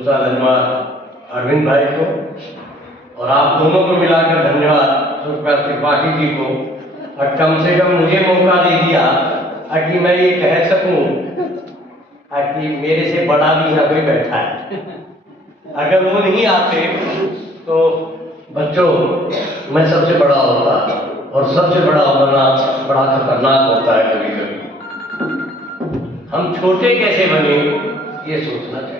दूसरा धन्यवाद अरविंद भाई को, और आप दोनों को मिलाकर धन्यवाद सुखपाल त्रिपाठी जी को, और कम से कम मुझे मौका दे दिया कि मैं ये कह सकूं कि मेरे से बड़ा भी यहाँ कोई बैठा है। अगर वो नहीं आते तो बच्चों मैं सबसे बड़ा होता, और सबसे बड़ा होना बड़ा खतरनाक होता है। कभी कभी हम छोटे कैसे बने ये सोचना चाहिए।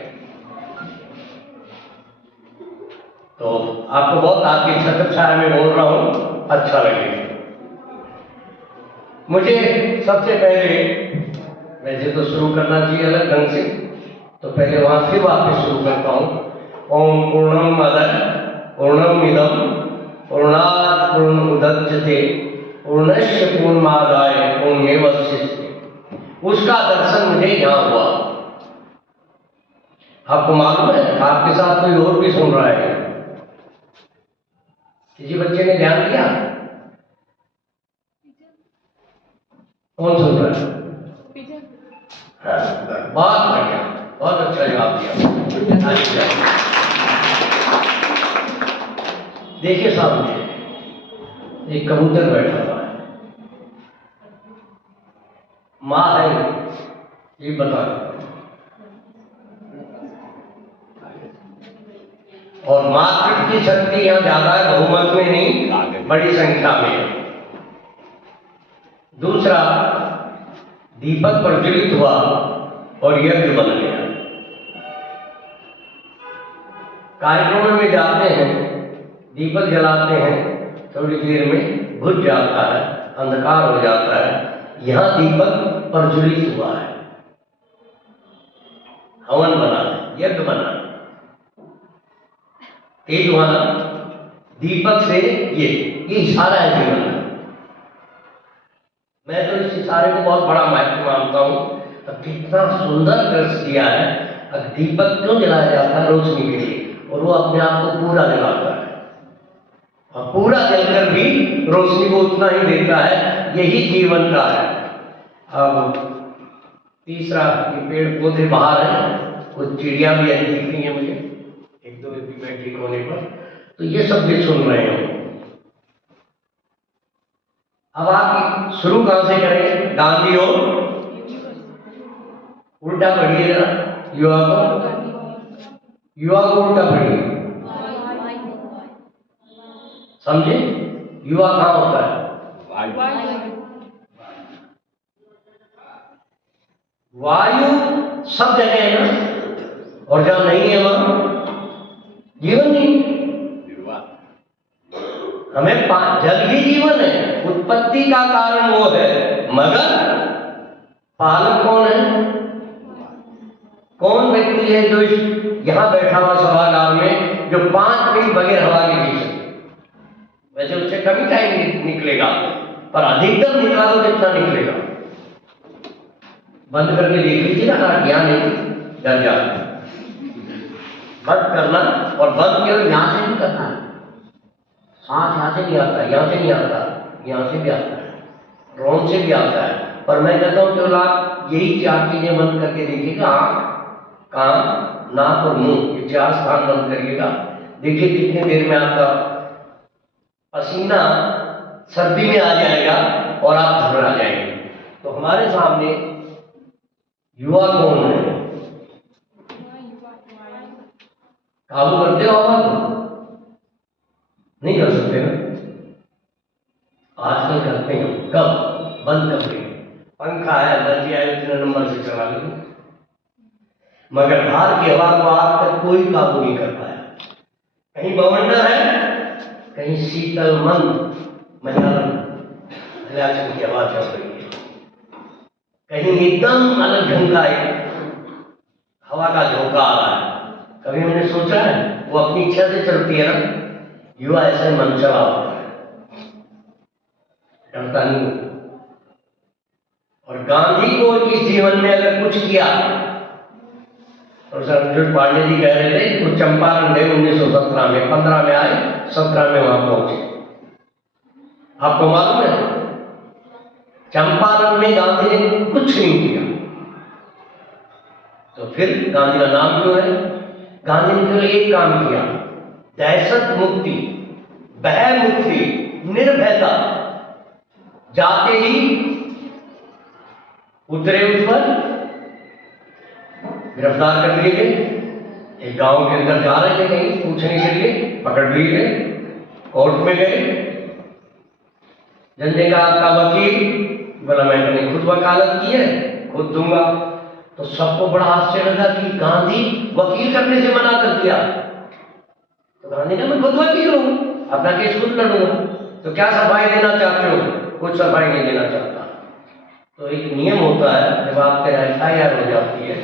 तो आपको बहुत आपकी छत्र छाया में बोल रहा हूँ, अच्छा लगेगा। मुझे सबसे पहले वैसे तो शुरू करना चाहिए अलग ढंग से, तो पहले वहां फिर वापस शुरू करता हूँ। ओम पूर्णम मदः पूर्णमिदं पूर्णात् पूर्णमुदच्यते पूर्णस्य पूर्णमादाय पूर्णमेवावशिष्यते। उसका दर्शन मुझे यहाँ हुआ। आपको मालूम है आपके साथ कोई और भी सुन रहा है? किसी बच्चे ने ध्यान दिया? कौन सुन रहा है? हाँ, बहुत बढ़िया, बहुत अच्छा जवाब दिया। देखिए सामने एक कबूतर बैठा हुआ है, माँ है ये बता, और मातृत्व की शक्ति यहाँ ज्यादा है, बहुमत में नहीं बड़ी संख्या में है। दूसरा, दीपक प्रज्वलित हुआ और यज्ञ बन गया। कार्यक्रम में जाते हैं, दीपक जलाते हैं, थोड़ी देर में बुझ जाता है, अंधकार हो जाता है। यहां दीपक प्रज्वलित हुआ है, हवन बना है, यज्ञ बना है, तेज हुआ ना दीपक से। ये इशारा है जीवन का। मैं तो इस इशारे को बहुत बड़ा महत्व मानता हूं। कितना सुंदर दृश्य दिया है। दीपक क्यों जलाया जाता है? रोशनी के लिए, और वो अपने आप को पूरा जलाता है, और पूरा जलकर भी रोशनी को उतना ही देता है। यही जीवन का है। अब तीसरा, ये पेड़ पौधे बाहर हैं, कुछ चिड़िया भी दिख रही है मुझे, एक दो एपिमेट्रिक होने पर, तो ये सब भी सुन रहे हो। अब आप शुरू कहां से करें? गांधी और उल्टा पढ़िए जरा, युवा को उल्टा पढ़िए, समझे? युवा कहां होता है? वायु सब जगह है ना, और जहां नहीं है वहां जीवन नहीं। हमें जल ही जीवन है, उत्पत्ति का कारण वो है, मगर पालक कौन है? कौन व्यक्ति है जो यहां बैठा हुआ सभागार में जो 5 मिनट बगैर हवा के जी सकते? वैसे उससे कभी टाइम निकलेगा, पर अधिकतम निकालो कितना निकलेगा? बंद करके देख लीजिए ना, ज्ञान नहीं डर जाता। बंद करना, और बंद केवल यहां से नहीं करना है। सांस यहां से नहीं आता, यहां से नहीं आता, यहां से भी आता है, रोम से भी आता है। पर मैं कहता हूं केवल आप यही 4 चीजें बंद करके देखिएगा, आंख, कान, नाक और मुंह, ये 4 स्थान बंद करिएगा। देखिए कितनी देर में आपका पसीना सर्दी में आ जाएगा और आप घबरा जाएंगे। तो हमारे सामने युवा कौन है? काबू करते हो आप? नहीं कर सकते ना, आजकल करते हैं। कब? बंद कर देंगे, पंखा है, बल्कि आए इतने नंबर से चला लेंगे, मगर बाहर की हवा को आज तक कोई काबू नहीं कर पाया। कहीं बवंडर है, कहीं शीतल मंद मलयालम हिलाचल की हवा चल रही है, कहीं एकदम अलग ढंग का हवा का झोंका आ रहा है। कभी हमने सोचा है? वो अपनी इच्छा से चलती है ना। युवा ऐसे मन चला होता है, डरता नहीं। और गांधी को इस जीवन में अगर कुछ किया, प्रोफेसर अर्जुन पांडे जी कह रहे थे वो चंपारण डे 1917 में, 15 में आए, 17 में वहां पहुंचे। आपको मालूम है चंपारण में गांधी ने कुछ नहीं किया, तो फिर गांधी का नाम क्यों है? गांधी ने केवल एक काम किया, दहशत मुक्ति, भय मुक्ति, निर्भयता। जाते ही उतरे उस पर, गिरफ्तार कर लिए गए, एक गांव के अंदर जा रहे थे कहीं पूछने के लिए, पकड़ लिए गए, कोर्ट में गए। जज ने कहा आपका वकील, बोला मैंने खुद वकालत की है, खुद दूंगा। तो सबको बड़ा आश्चर्य लगा कि गांधी वकील करने से मना कर दिया। तो गांधी ने मैं खुद वकील हूं, अपना केस खुद लड़ूंगा, तो क्या सफाई देना चाहते हो? कुछ सफाई नहीं देना चाहता। तो एक नियम होता है, जब आपके FIR हो जाती है,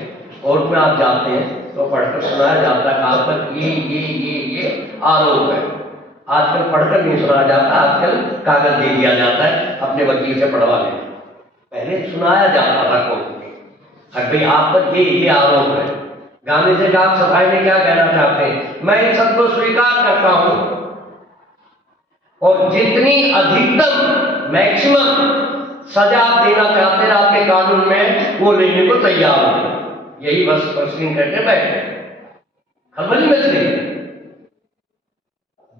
कोर्ट में आप जाते हैं तो पढ़कर सुनाया जाता है काल पर ये आरोप है। आजकल पढ़कर नहीं सुनाया जाता, आजकल कागज दे दिया जाता है, अपने वकील से पढ़वा लें। पहले सुनाया जाता था कोर्ट में, अरे भाई आप पर ये आरोप है। गांधी जी का आप सफाई में क्या कहना चाहते हैं? मैं इन सबको स्वीकार करता हूं और जितनी अधिकतम मैक्सिमम सजा आप देना चाहते हैं आपके कानून में, वो लेने को तैयार हो। यही बस प्रश्न करके बैठे, खलबली मच गई।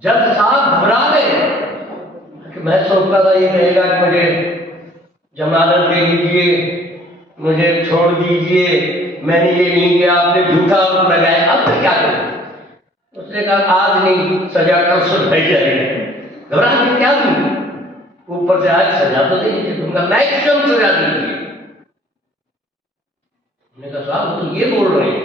जज साहब घबरा गए। मैं सोचता था ये कहेगा कि मुझे जमानत दे दीजिए, मुझे छोड़ दीजिए, मैंने ये नहीं किया, आपने झूठा आरोप लगाया, अब मैं क्या करूं? उसने कहा आज नहीं, सजा कल सुनाई जाएगी। घबरा के क्या दूं? ऊपर से आज सजा तो दे दीजिए, तुमका मैक्सिमम सजा दीजिए। मैंने कहा साहब तो ये बोल रहे हैं।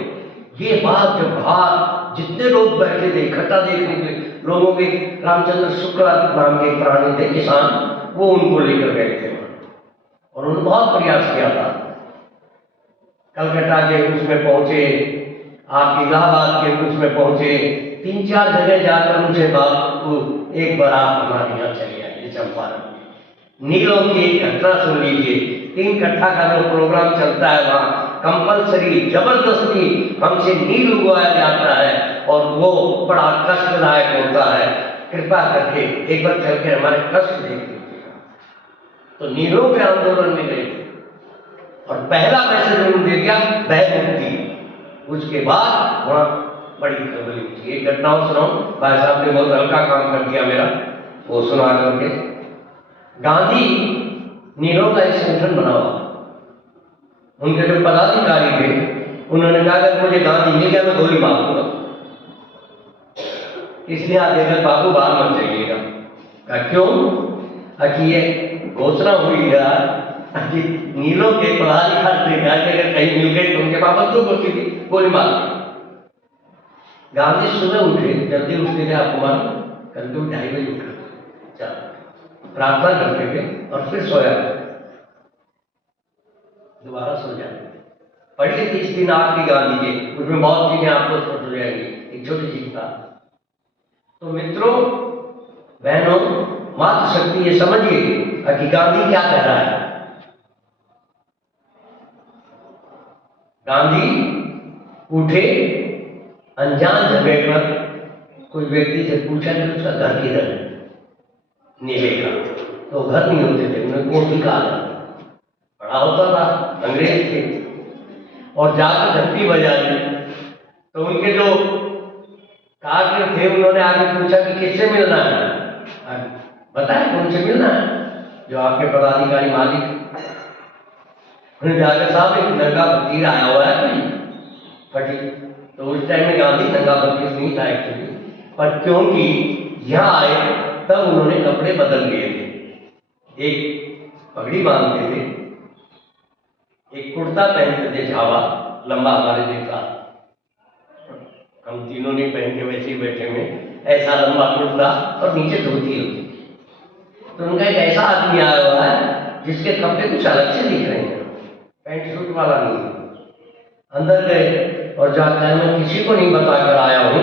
ये बात जब बाहर जितने लोग बैठे थे इकट्ठा देखने के लोगों के, रामचंद्र शुक्ला नाम के प्राणी थे किसान, वो उनको लेकर गए थे और उन्होंने बहुत प्रयास किया था। कलकत्ता के उसमें पहुंचे, आप इलाहाबाद के उसमें पहुंचे, 3-4 जगह जाकर उनसे बात को एक बार आप हमारे यहाँ चले आइए चंपारण। नीलों की एक घटना सुन लीजिए। 3 कट्ठा का जो प्रोग्राम चलता है वहाँ कंपलसरी जबरदस्ती हमसे नील उगवाया जाता है और वो बड़ा कष्टदायक होता है। कृपा करके एक बार चल के हमारे कष्ट देख लीजिए। तो नीलों के आंदोलन में गए और पहला मैसेज उन्होंने दे दिया भय मुक्ति। उसके बाद वहाँ बड़ी खलबली हुई। एक घटनाओं सुनाऊं, भाई साहब ने बहुत हल्का काम कर दिया मेरा, वो सुना करके। गांधी नीलों का एक संगठन बना हुआ, उनके जो पदाधिकारी थे उन्होंने कहा कि मुझे गांधी मिल गया मैं गोली मार दूंगा, इसलिए आप देखकर बाबू बाहर मत जाइएगा। कहा क्यों? कि ये घोषणा हुई है कि नीलों के पदाधिकारी ने कहा कि अगर कहीं मिल गए तो उनके पास बंदूक होती थी, गोली मार दी। गांधी सुबह उठे, जल्दी उठते थे, आपको मालूम, कल 2:30 बजे उठे, प्रार्थना करते थे और फिर सोया, दोबारा सो जाते थे। पढ़िए 30 दिन आखिरी गांधी के, उसमें बहुत चीजें आपको स्पष्ट हो जाएंगी। एक छोटी चीज था। तो मित्रों, बहनों, मातृशक्ति ये समझिए कि गांधी क्या कह रहा है। गांधी उठे, अनजान जगह पर कोई व्यक्ति से पूछा कि उसका घर किधर है, नीले का। तो घर नहीं होते थे, उन्हें कोठी कहा बड़ा होता था, अंग्रेज थे। और जाकर घंटी बजाई तो उनके जो कार्य थे उन्होंने आगे पूछा कि किससे मिलना है, बताए कौन से मिलना है, जो आपके पदाधिकारी मालिक। उन्हें जाकर साहब एक नंगा फकीर आया हुआ है कोई फकीर। तो उस टाइम में गांधी नंगा फकीर नहीं था एक्चुअली, पर क्योंकि यहाँ आए तब उन्होंने कपड़े बदल लिए थे। एक पगड़ी बांधते थे, एक कुर्ता पहनते थे झावा लंबा हमारे जैसा, हम तीनों ने पहन के वैसे ही बैठे में, ऐसा लंबा कुर्ता और नीचे धोती होती थी। तो उनका एक ऐसा आदमी आया हुआ है जिसके कपड़े कुछ अलग से दिख रहे हैं, पैंट सूट वाला नहीं। अंदर गए और जाकर मैं किसी को नहीं बताकर आया हूं।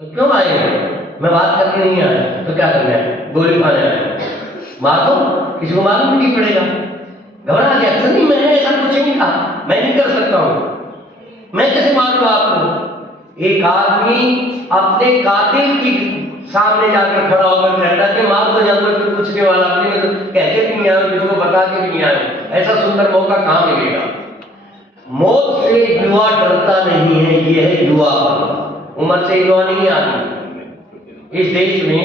तो क्यों आए हैं? मैं बात करके नहीं आया। तो क्या करना है? गोली खाने आया। मार दो, किसी को मालूम नहीं पड़ेगा। घबरा गया, नहीं मैंने ऐसा कुछ नहीं कहा, मैं नहीं कर सकता हूं, मैं कैसे मार दूं आपको? एक आदमी अपने कातिल की सामने जाकर खड़ा होकर कहता है कि मार दो, या तो पूछने वाला अपने तो कहते भी नहीं आए, किसी को बता के भी नहीं आए। ऐसा सुंदर मौका कहां मिलेगा? मौत से युवा डरता नहीं है, ये है युवा। उम्र से युवा नहीं आती। इस देश में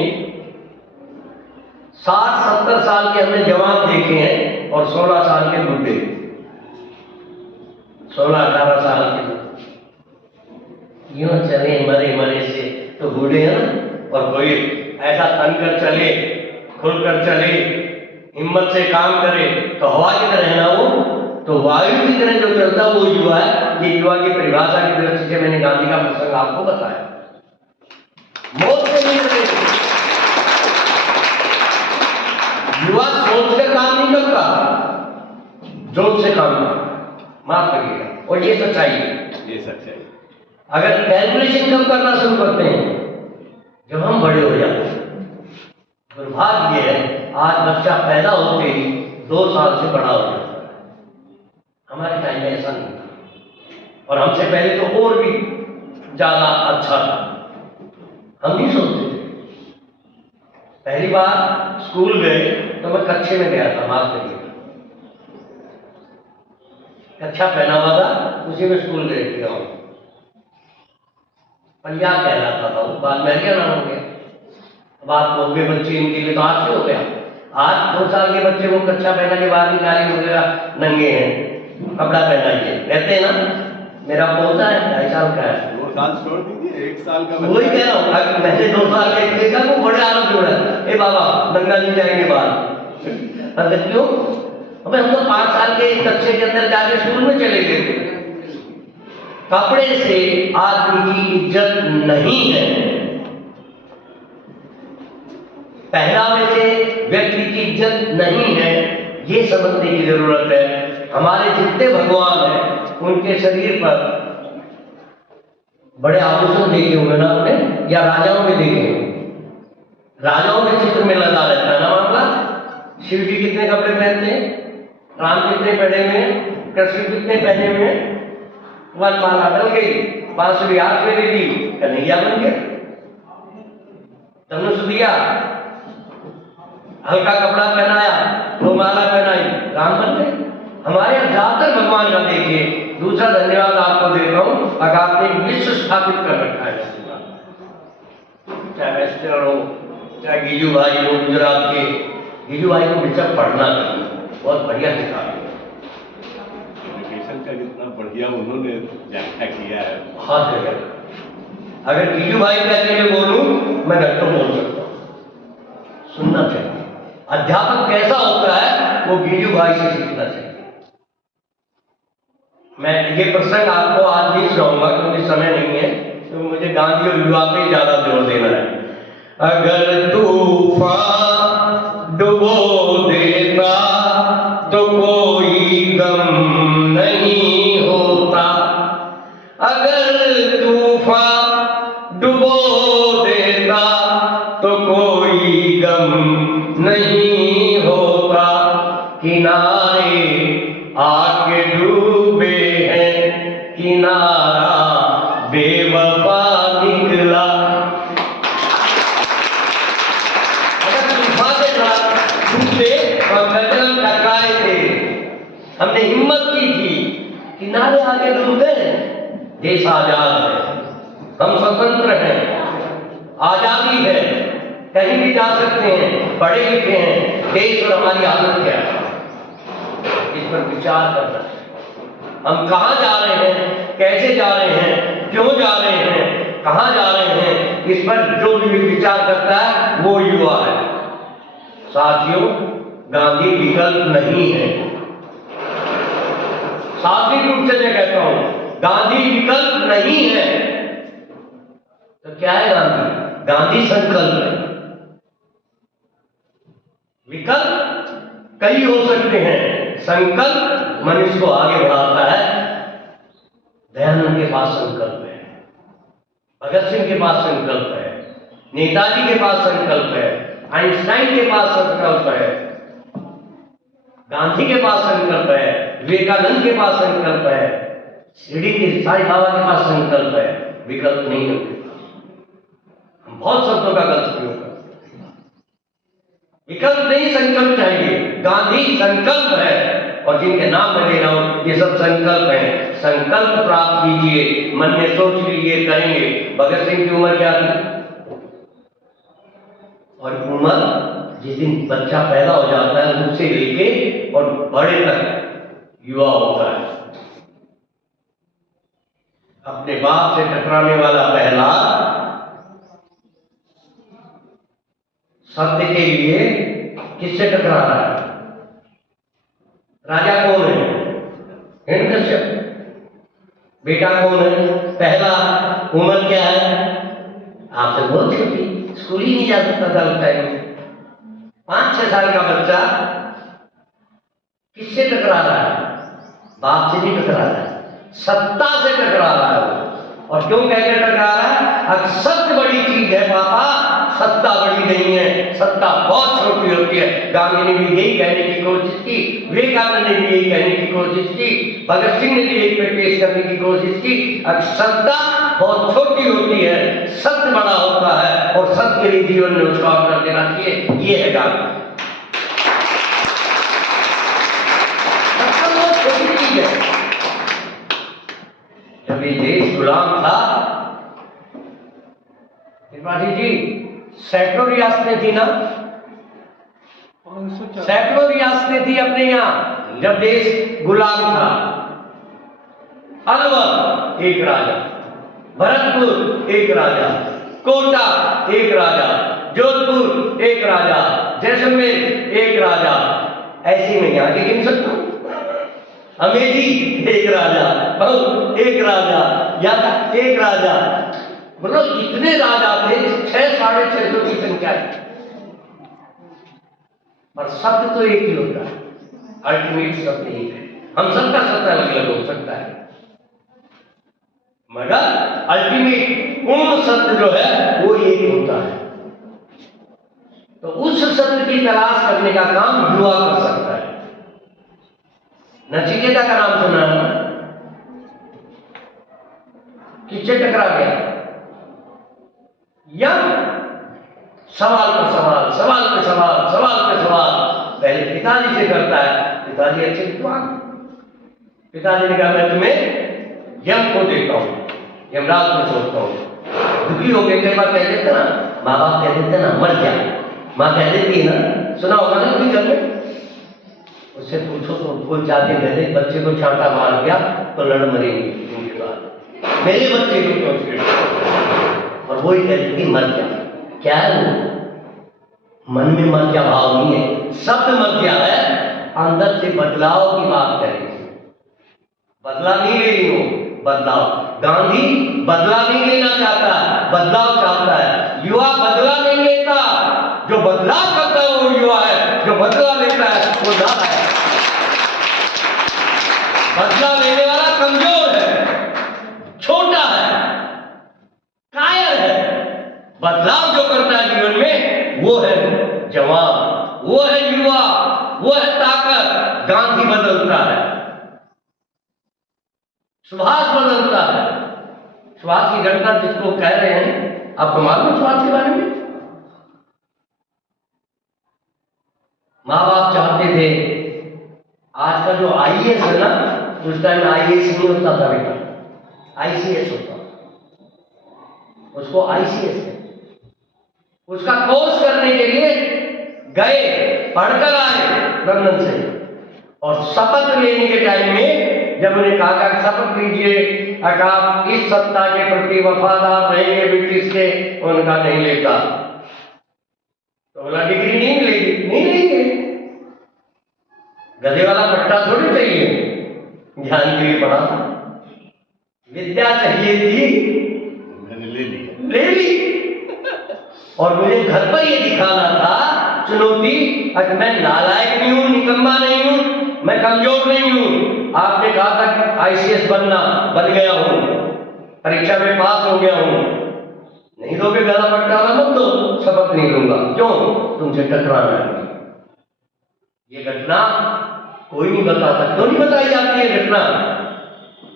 60-70 साल के हमने जवान देखे हैं और 16 साल के बूढ़े, 16-18 साल के यूं चले मरे मरे से तो बूढ़े हैं ना। और कोई ऐसा तनकर चले, खुलकर चले, हिम्मत से काम करे तो हवा की तरह है ना वो, तो वायु की तरह जो चलता वो युवा है। ये युवा की परिभाषा की दृष्टि से मैंने गांधी का प्रसंग आपको बताया। मौत से नहीं डरेगा युवा, सोच कर काम नहीं करता, जोश से काम करता। माफ करिएगा, और ये सच्चाई है, ये सच्चाई। अगर कैलकुलेशन कब करना शुरू करते हैं, जब हम बड़े हो जाते हैं। दुर्भाग्य है आज बच्चा पैदा होते ही 2 साल से बड़ा हो जाता है। हमारे टाइम में ऐसा नहीं था, और हमसे पहले तो और भी ज्यादा अच्छा था। हम नहीं सोचते थे। पहली बार स्कूल गए तो मैं कच्चे में गया था, माफ करिए, कच्छा पहना हुआ था, उसी में स्कूल गए थे। गाँव पंजाब कहलाता था वो, बाद में हरियाणा हो गया। अब आप हो गए बच्चे, इनके लिए तो आज से हो गया। आज 2 साल के बच्चे को कच्छा पहना के बाद निकाली वगैरह, नंगे हैं, कपड़ा पहनाइए, कहते हैं ना। मेरा पोता है 2.5 साल का है, 2 साल छोड़ दीजिए, 1 साल का। वही कह रहा हूँ, मैंने 2 साल के देखा वो बड़े आराम जोड़ा, ए बाबा नंगा नहीं जाएंगे बाहर। अरे क्यों? अबे हम तो 5 साल के कच्चे के अंदर जाके स्कूल में चले गए थे। कपड़े से आदमी की इज्जत नहीं है, पहनावे से व्यक्ति की इज्जत नहीं है, ये समझने की जरूरत है। हमारे जितने भगवान हैं उनके शरीर पर बड़े आभूषण देखे हुए ना आपने, या राजाओं में देखे हुए। राजाओं के चित्र में लगा रहता है ना मामला। शिव जी कितने कपड़े पहनते हैं, राम कितने पहने हुए हैं, कृष्ण कितने पहने हुए हैं। वनमाला डल गई, बांसुरी हाथ में ले ली, कन्हैया बन गया। धनुष दिया, हल्का कपड़ा पहनाया, तो माला पहनाई, राम बन गए। हमारे यहाँ ज्यादातर भगवान का देखिए। दूसरा धन्यवाद आपको देता हूँ, अगर आपने विश्व स्थापित कर रखा है, चाहे वेस्टर्न हो, चाहे गिजू भाई हो गुजरात के, गिजू भाई को विचार पढ़ना चाहिए, बहुत बढ़िया किताब है। एजुकेशन का जितना बढ़िया उन्होंने व्याख्या किया है, बहुत जगह। अगर गिजू भाई के अकेले बोलूं, मैं घंटों बोल सकता हूँ। सुनना चाहिए। अध्यापक कैसा होता है वो गिजू भाई से सीखना चाहिए। मैं ये प्रसंग आपको आज नहीं सुनाऊंगा क्योंकि समय नहीं है, तो मुझे गांधी और युवा पे ज्यादा जोर देना है। अगर तूफान डुबो देता तो कोई गम नहीं होता, अगर तूफान डुबो देता तो कोई गम नहीं होता, किनारे आके डूबे हैं, किनारा बेवफा निकला। अगर तूफान के साथ डूबे और गजल टकराए थे, हमने हिम्मत की थी, किनारे आके डूब गए। देश आजाद है, हम स्वतंत्र हैं, आजादी है, कहीं भी जा सकते हैं, पढ़े लिखे हैं। देश और हमारी हालत क्या है, इस पर विचार करना है। हम कहाँ जा रहे हैं, कैसे जा रहे हैं, क्यों जा रहे हैं, कहाँ जा रहे हैं, इस पर जो भी विचार करता है वो युवा है। साथियों, गांधी विकल्प नहीं है। सात्विक रूप से मैं कहता हूं, गांधी विकल्प नहीं है। तो क्या है गांधी? गांधी संकल्प है। विकल्प कई हो सकते हैं, संकल्प मनुष्य को आगे बढ़ाता है। दयानंद के पास संकल्प है, भगत सिंह के पास संकल्प है, नेताजी के पास संकल्प है, आइंस्टाइन के पास संकल्प है, गांधी के पास संकल्प है, विवेकानंद के पास संकल्प है, शिरडी के साईं बाबा के पास संकल्प है। विकल्प नहीं है। हम बहुत शब्दों का गलत प्रयोग करते हैं। विकल्प नहीं, संकल्प चाहिए। गांधी संकल्प है और जिनके नाम मैं ले रहा हूं ये सब संकल्प हैं। संकल्प प्राप्त कीजिए, मन में सोच लीजिए करेंगे। भगत सिंह की उम्र क्या थी? और उम्र जिस दिन बच्चा पैदा हो जाता है उससे लेके और बड़े तक युवा होता है। अपने बाप से टकराने वाला पहला सत्य के लिए किससे टकरा रहा है? राजा कौन है? हिरण्यकश्यप। बेटा कौन है? पहला। उम्र क्या है? आपसे बहुत छोटी, स्कूल ही नहीं जा सकता था उस टाइम में। 5-6 साल का बच्चा किससे टकरा रहा है? बाप से नहीं टकरा रहा है, सत्ता से टकरा रहा है। और क्यों कहकर टकरा रहा है? अब सत्य बड़ी चीज है पापा, सत्ता बड़ी नहीं है, सत्ता बहुत छोटी होती है। गांधी ने भी यही कहने की कोशिश की, विवेकानंद ने भी यही कहने की कोशिश की, भगत सिंह ने भी यही पेश करने की कोशिश की। अब सत्ता बहुत छोटी होती है, सत्य बड़ा होता है और सत्य के लिए जीवन में उछाल कर देना चाहिए। ये है गांधी। सत्ता बहुत छोटी चीज है। जब ये देश गुलाम था, त्रिपाठी जी, सैकड़ों रियासतें थी ना, सैकड़ों रियासतें थी अपने यहाँ जब देश गुलाम था। अलवर एक राजा, भरतपुर एक राजा, कोटा एक राजा, जोधपुर एक राजा, जैसलमेर एक राजा। ऐसे में यहाँ के गिन सकता हूँ। अमेठी एक राजा, बहुत एक राजा, या एक राजा। मतलब इतने राजा थे, 600-650 की संख्या है। पर सत्य तो एक ही होता है, अल्टीमेट सत्य एक है। हम सबका सत्य अलग अलग हो सकता है, मगर अल्टीमेट पूर्ण सत्य जो है वो एक होता है। तो उस सत्य की तलाश करने का काम युवा कर सकता है। नचिकेता का नाम सुना है? किससे टकरा गया? सवाल पर सवाल, सवाल पे सवाल, सवाल पे सवाल। पहले पिताजी से करता है, पिताजी अच्छे विद्वान। पिताजी ने कहा मैं तुम्हें यम को देता हूं, यमराज को छोड़ता हूं। दुखी हो गए, कई बार कह देते ना, माँ बाप कह देते ना मर जा, माँ कह देती है ना, सुना होगा ना कोई घर में। उससे पूछो तो कोई जाके कह दे बच्चे को छांटा मार दिया तो लड़ मरेंगे उनके बाद, मेरे बच्चे को क्यों छेड़? और वही कहती थी मर जा। क्या है वो? मन में मर जा भाव नहीं है, शब्द मर गया है। अंदर से बदलाव की बात करें, बदला नहीं ले रही हो, बदलाव। गांधी बदला नहीं लेना चाहता है, बदलाव चाहता है। युवा बदला नहीं लेता, जो बदलाव करता है वो युवा है, जो बदला लेता है वो नाला है। बदला लेने वाला कमजोर है, छोटा है, कायर है। बदलाव जो करता है जीवन में वो है जवान, वो है युवा, वो है ताकत। गांधी बदलता है, सुभाष बदलता है। सुभाष की घटना जिसको कह रहे हैं, आपको मालूम है सुभाष के बारे में? माँ बाप चाहते थे, आज का जो आईएएस है ना, उस टाइम आईएएस नहीं होता था बेटा, आईसीएस होता, उसको आईसीएस है। उसका कोर्स करने के लिए गए, पढ़कर आए लंदन से, और शपथ लेने के टाइम में जब उन्हें कहा कि शपथ लीजिए कि आप इस सत्ता के प्रति वफादार रहेंगे ब्रिटिश के, उनका नहीं लेता। तो बोला डिग्री नहीं मिलेगी, नहीं लेंगे, गधे वाला पट्टा थोड़ी चाहिए, ज्ञान के लिए पढ़ा, विद्या चाहिए थी, मैंने ले लिया, ले ली। और मुझे घर पर ये दिखाना था चुनौती, कि मैं नालायक नहीं हूं, निकम्मा नहीं हूं, मैं कमजोर नहीं हूं। आपने कहा था कि आईसीएस बनना, बन गया हूं, परीक्षा में पास हो गया हूं। नहीं दोगे गला पट्टा मत दो, शपथ नहीं लूंगा। क्यों? तुमसे टकराना है। ये घटना कोई नहीं बताता। क्यों नहीं बताई जाती है घटना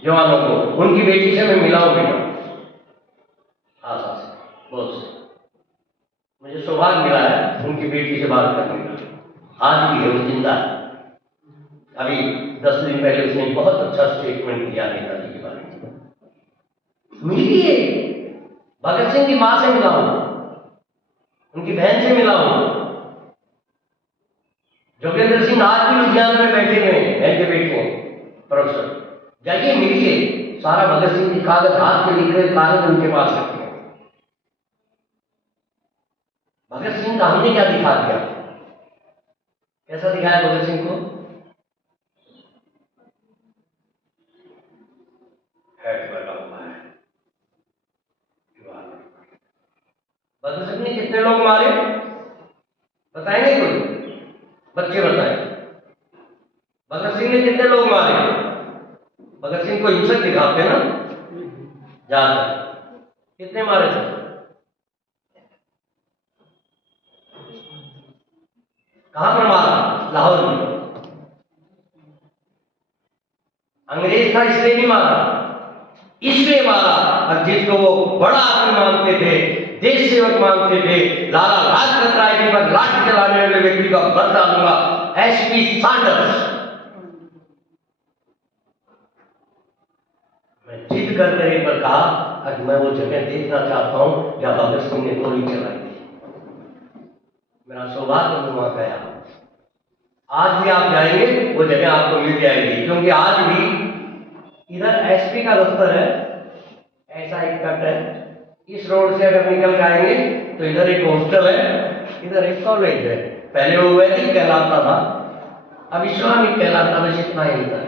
जवानों को? उनकी बेटी से मैं मिला हूं बेटा, आशा से, बहुत से मुझे सौभाग्य मिला है उनकी बेटी से बात करने का। आज भी है वो जिंदा है। अभी 10 दिन पहले उसने बहुत अच्छा स्टेटमेंट दिया नेताजी के बारे में। मिलिए, भगत सिंह की मां से मिला हूं, उनकी बहन से मिला हूं। जोगेंद्र सिंह आज भी लुधियाना में बैठे हुए हैं, बहन के बेटे हैं प्रोफेसर। जाइए मिलिए, सारा भगत सिंह की कागज, हाथ में लिखे कागज उनके पास रखे हैं। भगत सिंह का हमने क्या दिखा दिया? कैसा दिखाया भगत सिंह को? हैट लगा हुआ है। भगत सिंह ने कितने लोग मारे बताएंगे कोई? बच्चे बताएं, भगत सिंह ने कितने लोग मारे? भगत सिंह को हिंसक दिखाते ना ज्यादा, कितने मारे थे? कहां पर मारा? लाहौर में। अंग्रेज था इसलिए नहीं मारा, इसलिए मारा। और जिसको वो बड़ा आदमी मानते थे, देश सेवक मानते थे, लाला लाजपत राय जी पर लाठी चलाने वाले व्यक्ति का बदला लूंगा, एसपी सैंडर्स। मैं जिद करके एक बार कहा, आज मैं वो जगह देखना चाहता हूं जहां भगत सिंह ने गोली चलाई थी। मेरा सौभाग्य में वहां गया। आज भी आप जाएंगे वो जगह आपको मिल जाएगी, क्योंकि आज भी इधर एसपी का दफ्तर है, ऐसा एक कट है। इस रोड से अगर निकल जाएंगे तो इधर एक हॉस्टल है, इधर एक कॉलेज है। पहले वो वैदिक कहलाता था, अब इस्लामिक कहलाता, बस इतना ही था।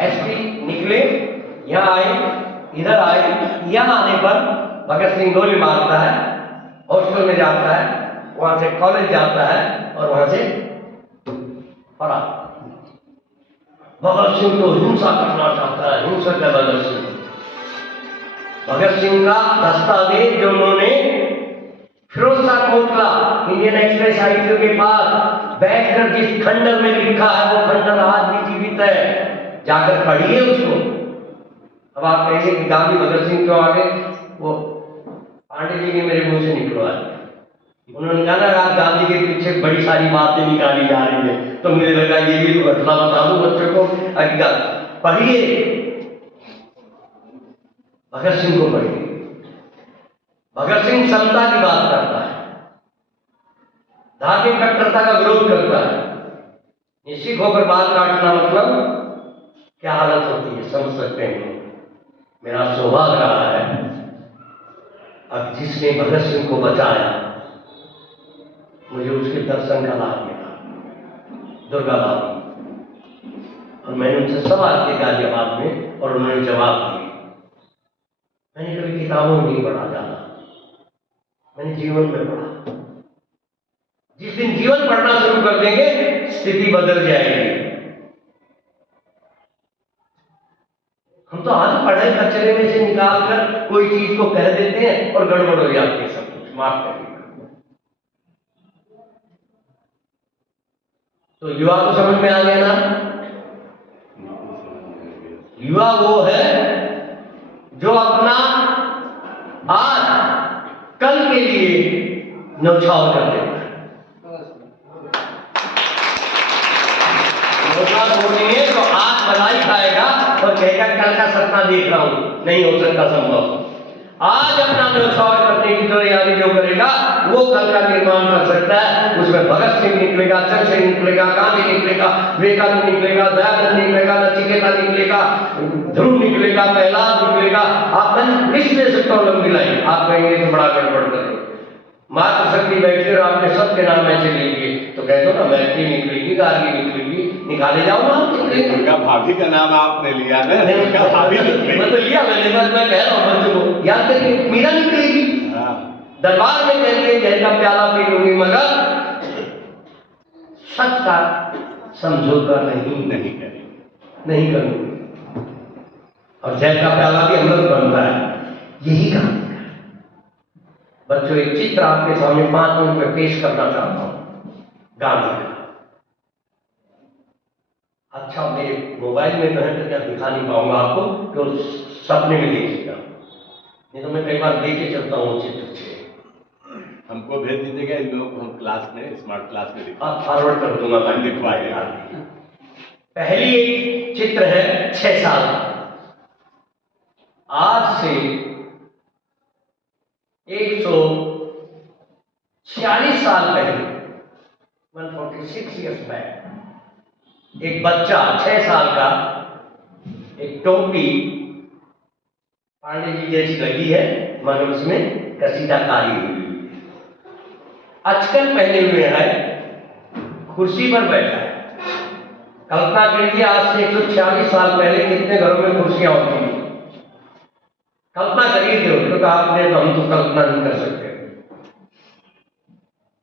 एसपी निकले, यहाँ आए, इधर आए, यहाँ आने पर भगत सिंह गोली मारता है, हॉस्टल में जाता है, वहां से कॉलेज जाता है और वहां से पढ़ा। भगत सिंह तो हिंसा करना चाहता है, हिंसक है भगत सिंह। भगत सिंह का दस्तावेज जो उन्होंने Feroz Shah Kotla Indian Express ITO के पास बैठकर जिस खंडर में लिखा है, वो खंडर आज भी जीवित है, जाकर पढ़िए उसको। अब आप कहेंगे कि गांधी भगत सिंह क्यों आ गए? वो पांडे जी ने मेरे मुंह से निकलवाया। उन्होंने कहा ना आज गांधी के पीछे बड़ी सारी बातें निकाली जा रही है, तो मुझे लगा ये भी तो घटना बता दूं बच्चों को। पढ़िए, भगत सिंह को पढ़िए। भगत सिंह समता की बात करता है, धार्मिक कट्टरता का विरोध करता है। निश्चित होकर बाल काटना मतलब क्या हालत होती है समझ सकते हैं। मेरा सौभाग्य रहा है, अब जिसने भगत सिंह को बचाया मुझे उसके दर्शन का लाभ मिला, दुर्गा बाबू। और मैंने उनसे सवाल किए गाजियाबाद में और उन्होंने जवाब दिए। मैंने कभी किताबों में नहीं पढ़ा जाना, मैंने जीवन में पढ़ा। जिस दिन जीवन पढ़ना शुरू कर देंगे स्थिति बदल जाएगी। हम तो आज पढ़े कचरे में से निकाल कर कोई चीज को कह देते हैं और गड़बड़ हो जाती है सब कुछ। माफ करिएगा। तो युवा को समझ में आ गया ना? युवा वो है जो अपना आज कल के लिए न्यौछावर कर देता है। बोलेंगे तो आज मलाई खाएगा और कहेगा कल का सपना देख रहा हूं, नहीं हो सकता संभव। आज अपना न्यौछावर करने की तैयारी जो करेगा वो कल का निर्माण कर सकता है। उसमें भगत सिंह निकलेगा, चंद्रशेखर निकलेगा, गांधी निकलेगा, विवेकानंद निकलेगा, दयानंद निकलेगा, नचिकेता निकलेगा, ध्रुव निकलेगा, प्रहलाद निकलेगा। आप लिस्ट ले सकते हो लंबी लाइन। आप कहेंगे तो बड़ा गड़बड़ करेंगे। मातृशक्ति बैठी और आपने सबके नाम ऐसे ले लिए तो कह दो ना मैत्री निकलेगी, गार्गी निकलेगी, निकाले जाओ ना। दुर्गा भाभी का नाम आपने लिया ना, दुर्गा भाभी मैं तो लिया, मैंने बस मैं कह रहा हूँ बच्चों को याद करिए। मीरा निकलेगी, दरबार में कहती है जय का प्याला पी लूंगी मगर सच का समझौता नहीं करूंगी। और जय का प्याला भी अमृत बनता है, यही काम। बच्चों एक चित्र आपके सामने 5 मिनट में पेश करना चाहता हूं गांधी का। अच्छा मेरे मोबाइल में तो है तो क्या दिखा नहीं पाऊंगा आपको, तो सपने में देखिएगा, नहीं तो मैं कई बार लेके चलता हूँ चित्र से। हमको भेज दीजिएगा, इन लोगों को हम क्लास में, स्मार्ट क्लास में फॉरवर्ड कर दूंगा, मैं दिखवाएगा। पहली एक चित्र है 6 साल का। आज से 146 साल पहले, 146 ईयर्स बैक, एक बच्चा 6 साल का, एक टोपी पांडे जी जैसी लगी है, मगर उसमें कसीदाकारी हुई, अचकन पहने हुए है, कुर्सी पर बैठा है। कल्पना कीजिए आज से 146 साल पहले कितने घरों में कुर्सियां होती थी। कल्पना करिए जो तो आपने, तो हम तो कल्पना नहीं कर सकते,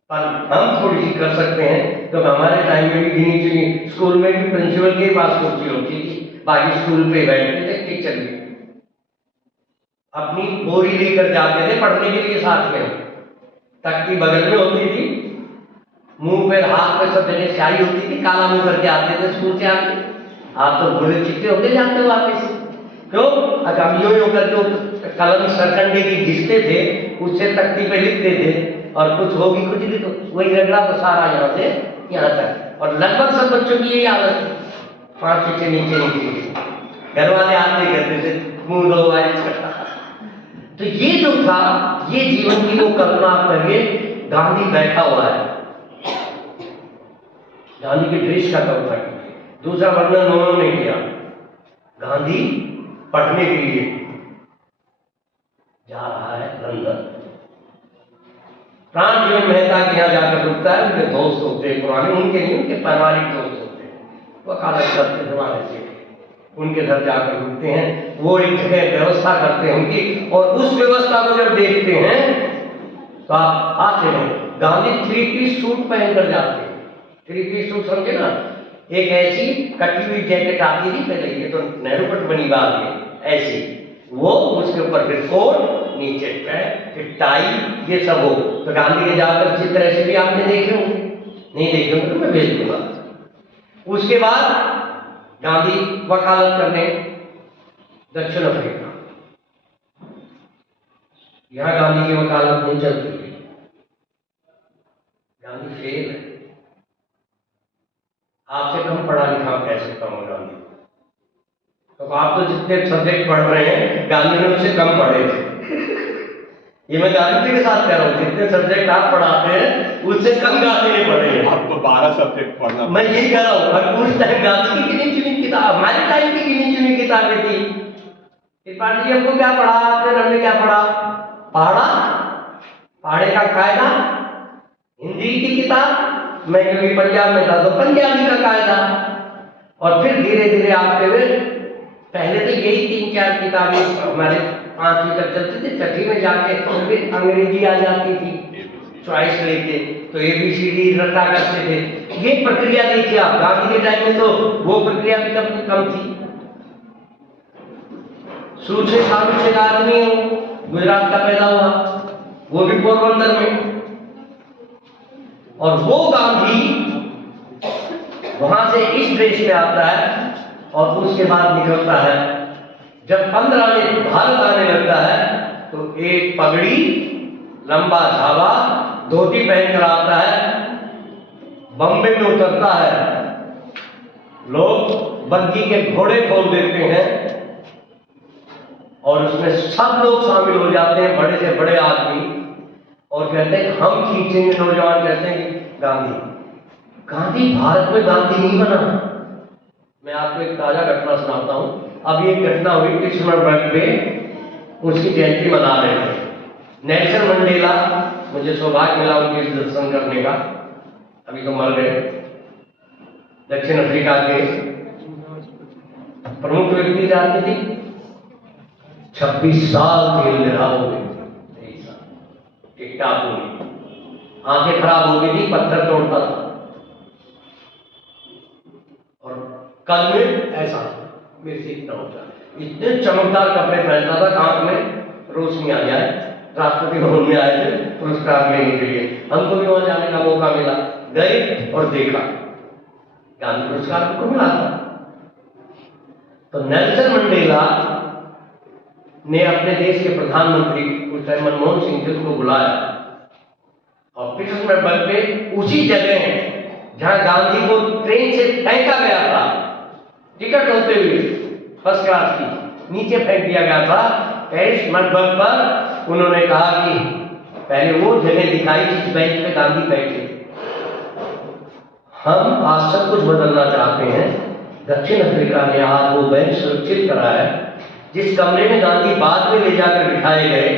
पर हम थोड़ी सी कर सकते हैं। तो हमारे टाइम में भी गिनी चुनी स्कूल में भी प्रिंसिपल के पास कुर्सी होती थी, बाकी स्कूल पे बैठते थे, टीचर भी अपनी बोरी लेकर जाते थे पढ़ने के लिए, साथ में तख्ती बगल में होती थी, मुंह पे हाथ पे सब जगह स्याही होती थी, काला मुंह करके आते थे स्कूल से आके। आप तो भूले चिट्टे होते जाते हो वापिस, क्यों? अब यो करके कलम सरकंडे की घिसते थे, उससे तख्ती पे लिखते थे, और कुछ होगी कुछ भी तो वही रगड़ा तो सारा यहाँ से यहाँ तक। और लगभग सब बच्चों की यही हालत है, 5 फीट से नीचे नीचे घर वाले आते करते थे, मुंह दो तो ये जो था, ये जीवन की वो कल्पना करिए। गांधी बैठा हुआ है, गांधी के ड्रेस का कल्पना कीजिए। दूसरा वर्णन उन्होंने किया, गांधी पढ़ने के लिए जा रहा है लंदन। प्राणजीवन मेहता के यहाँ जाकर रुकता है, उनके दोस्त होते हैं पुराने, उनके नहीं, उनके पारिवारिक दोस्त होते हैं, वकालत करते जमाने से, उनके घर जाकर रुकते हैं। वो एक जगह व्यवस्था करते हैं उनकी, और उस व्यवस्था को जब देखते हैं तो आप आते हैं, गांधी 3 पीस सूट पहनकर जाते हैं। 3 पीस सूट समझे ना, एक ऐसी कटी हुई जैकेट आती थी पहले, ये तो नेहरू कट बनी बाद में, ऐसी वो, उसके ऊपर फिर कोट, नीचे पैंट, फिर टाई, ये सब हो। तो गांधी के जाकर चित्र ऐसे भी आपने देखे होंगे, नहीं देखे होंगे तो मैं भेज दूंगा। उसके बाद गांधी वकालत करने दक्षिण अफ्रीका, यहां गांधी की वकालत नहीं चलती है, गांधी फेल है। आपसे कम पढ़ा लिखा कह सकता हूं गांधी, तो आप तो जितने सब्जेक्ट पढ़ रहे हैं गांधी ने उससे कम पढ़े थे। ये मैं गांधी जी के साथ कह रहा हूँ, जितने सब्जेक्ट आप पढ़ाते हैं उससे कम गांधी ने पढ़े हैं। आपको 12 सब्जेक्ट पढ़ना, मैं यही कह रहा हूँ। उस टाइम गांधी की गिनी चुनी किताब, हमारे टाइम की गिनी चुनी किताबें थी। त्रिपाठी जी हमको क्या पढ़ा आपने, हमने क्या पढ़ा? पहाड़ा, पहाड़े का कायदा, हिंदी की किताब, मैं क्योंकि पंजाब में था तो पंजाबी का कायदा, और फिर धीरे धीरे आते हुए पहले तो यही 3-4 किताबें हमारे 5वीं तक चलती थी, 6वीं में जाके तो फिर अंग्रेजी आ जाती थी चॉइस लेके, तो ABCD रटा करते थे। ये प्रक्रिया देखिए आप, गांधी के टाइम में तो वो प्रक्रिया भी कम थी। सूचे सालू से आदमी हो, गुजरात का पैदा हुआ, वो भी पोरबंदर में, और वो गांधी वहां से इस देश में आता है, और उसके बाद निकलता है। जब 15 में भारत आने लगता है तो एक पगड़ी, लंबा झावा, धोती पहनकर आता है, बम्बे में उतरता है, लोग बग्गी के घोड़े खोल देते हैं, और उसमें सब लोग शामिल हो जाते हैं, बड़े से बड़े आदमी, और कहते हैं हम खींचेंगे। नौजवान कहते हैं कि गांधी भारत में गांधी नहीं बना। मैं आपको एक ताजा घटना सुनाता हूं। अभी एक घटना हुई पिट्सबर्ग पे, उसकी जयंती मना रहे थे। नेल्सन मंडेला, मुझे सौभाग्य मिला उनके दर्शन करने का, अभी तो मर गए, दक्षिण अफ्रीका के प्रमुख व्यक्ति राजनीति, 26 साल जेल में रहा हो गए, एक टापू में, आंखें खराब हो गई थी, पत्थर तोड़ता था, और कल में ऐसा मेरे से इतना होता, इतने चमकदार कपड़े पहनता था, आंख में रोशनी आ जाए। राष्ट्रपति भवन में आए थे पुरस्कार लेने के लिए, हमको भी वहां जाने का मौका मिला, गए और देखा गांधी पुरस्कार हमको मिला था। तो नेल्सन मंडेला ने अपने देश के प्रधानमंत्री उस टाइम मनमोहन सिंह थे, उसको बुलाया और पीटर्सबर्ग पे उसी जगह जहां गांधी को ट्रेन से फेंका गया था, टिकट होते हुए फर्स्ट क्लास की नीचे फेंक दिया गया था, पीटर्सबर्ग पर उन्होंने कहा कि पहले वो जगह दिखाई जिस बेंच पे गांधी बैठे। हम आज सब कुछ बदलना चाहते हैं। दक्षिण अफ्रीका ने आज वो बेंच सुरक्षित करा है जिस कमरे में गांधी बाद में ले जाकर बिठाए गए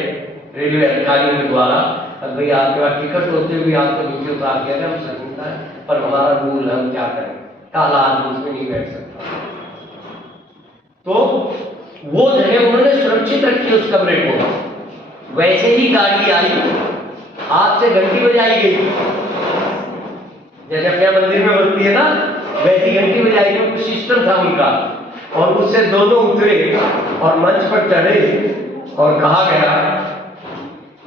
रेलवे अधिकारियों के द्वारा। अब भाई आपके पास टिकट होते हुए आपको नीचे उतार दिया गया, हम समझता है, पर हमारा रूल हम क्या करें, काला आदमी उसमें नहीं बैठ सकता। तो वो जगह उन्होंने सुरक्षित रखी उस कमरे को। वैसे ही गाड़ी आई, हाथ से घंटी बजाई गई, जैसे अपने मंदिर में बजती है ना, वैसी घंटी बजाई गई। कुछ सिस्टम था उनका, और उससे दोनों उतरे और मंच पर चढ़े और कहा गया,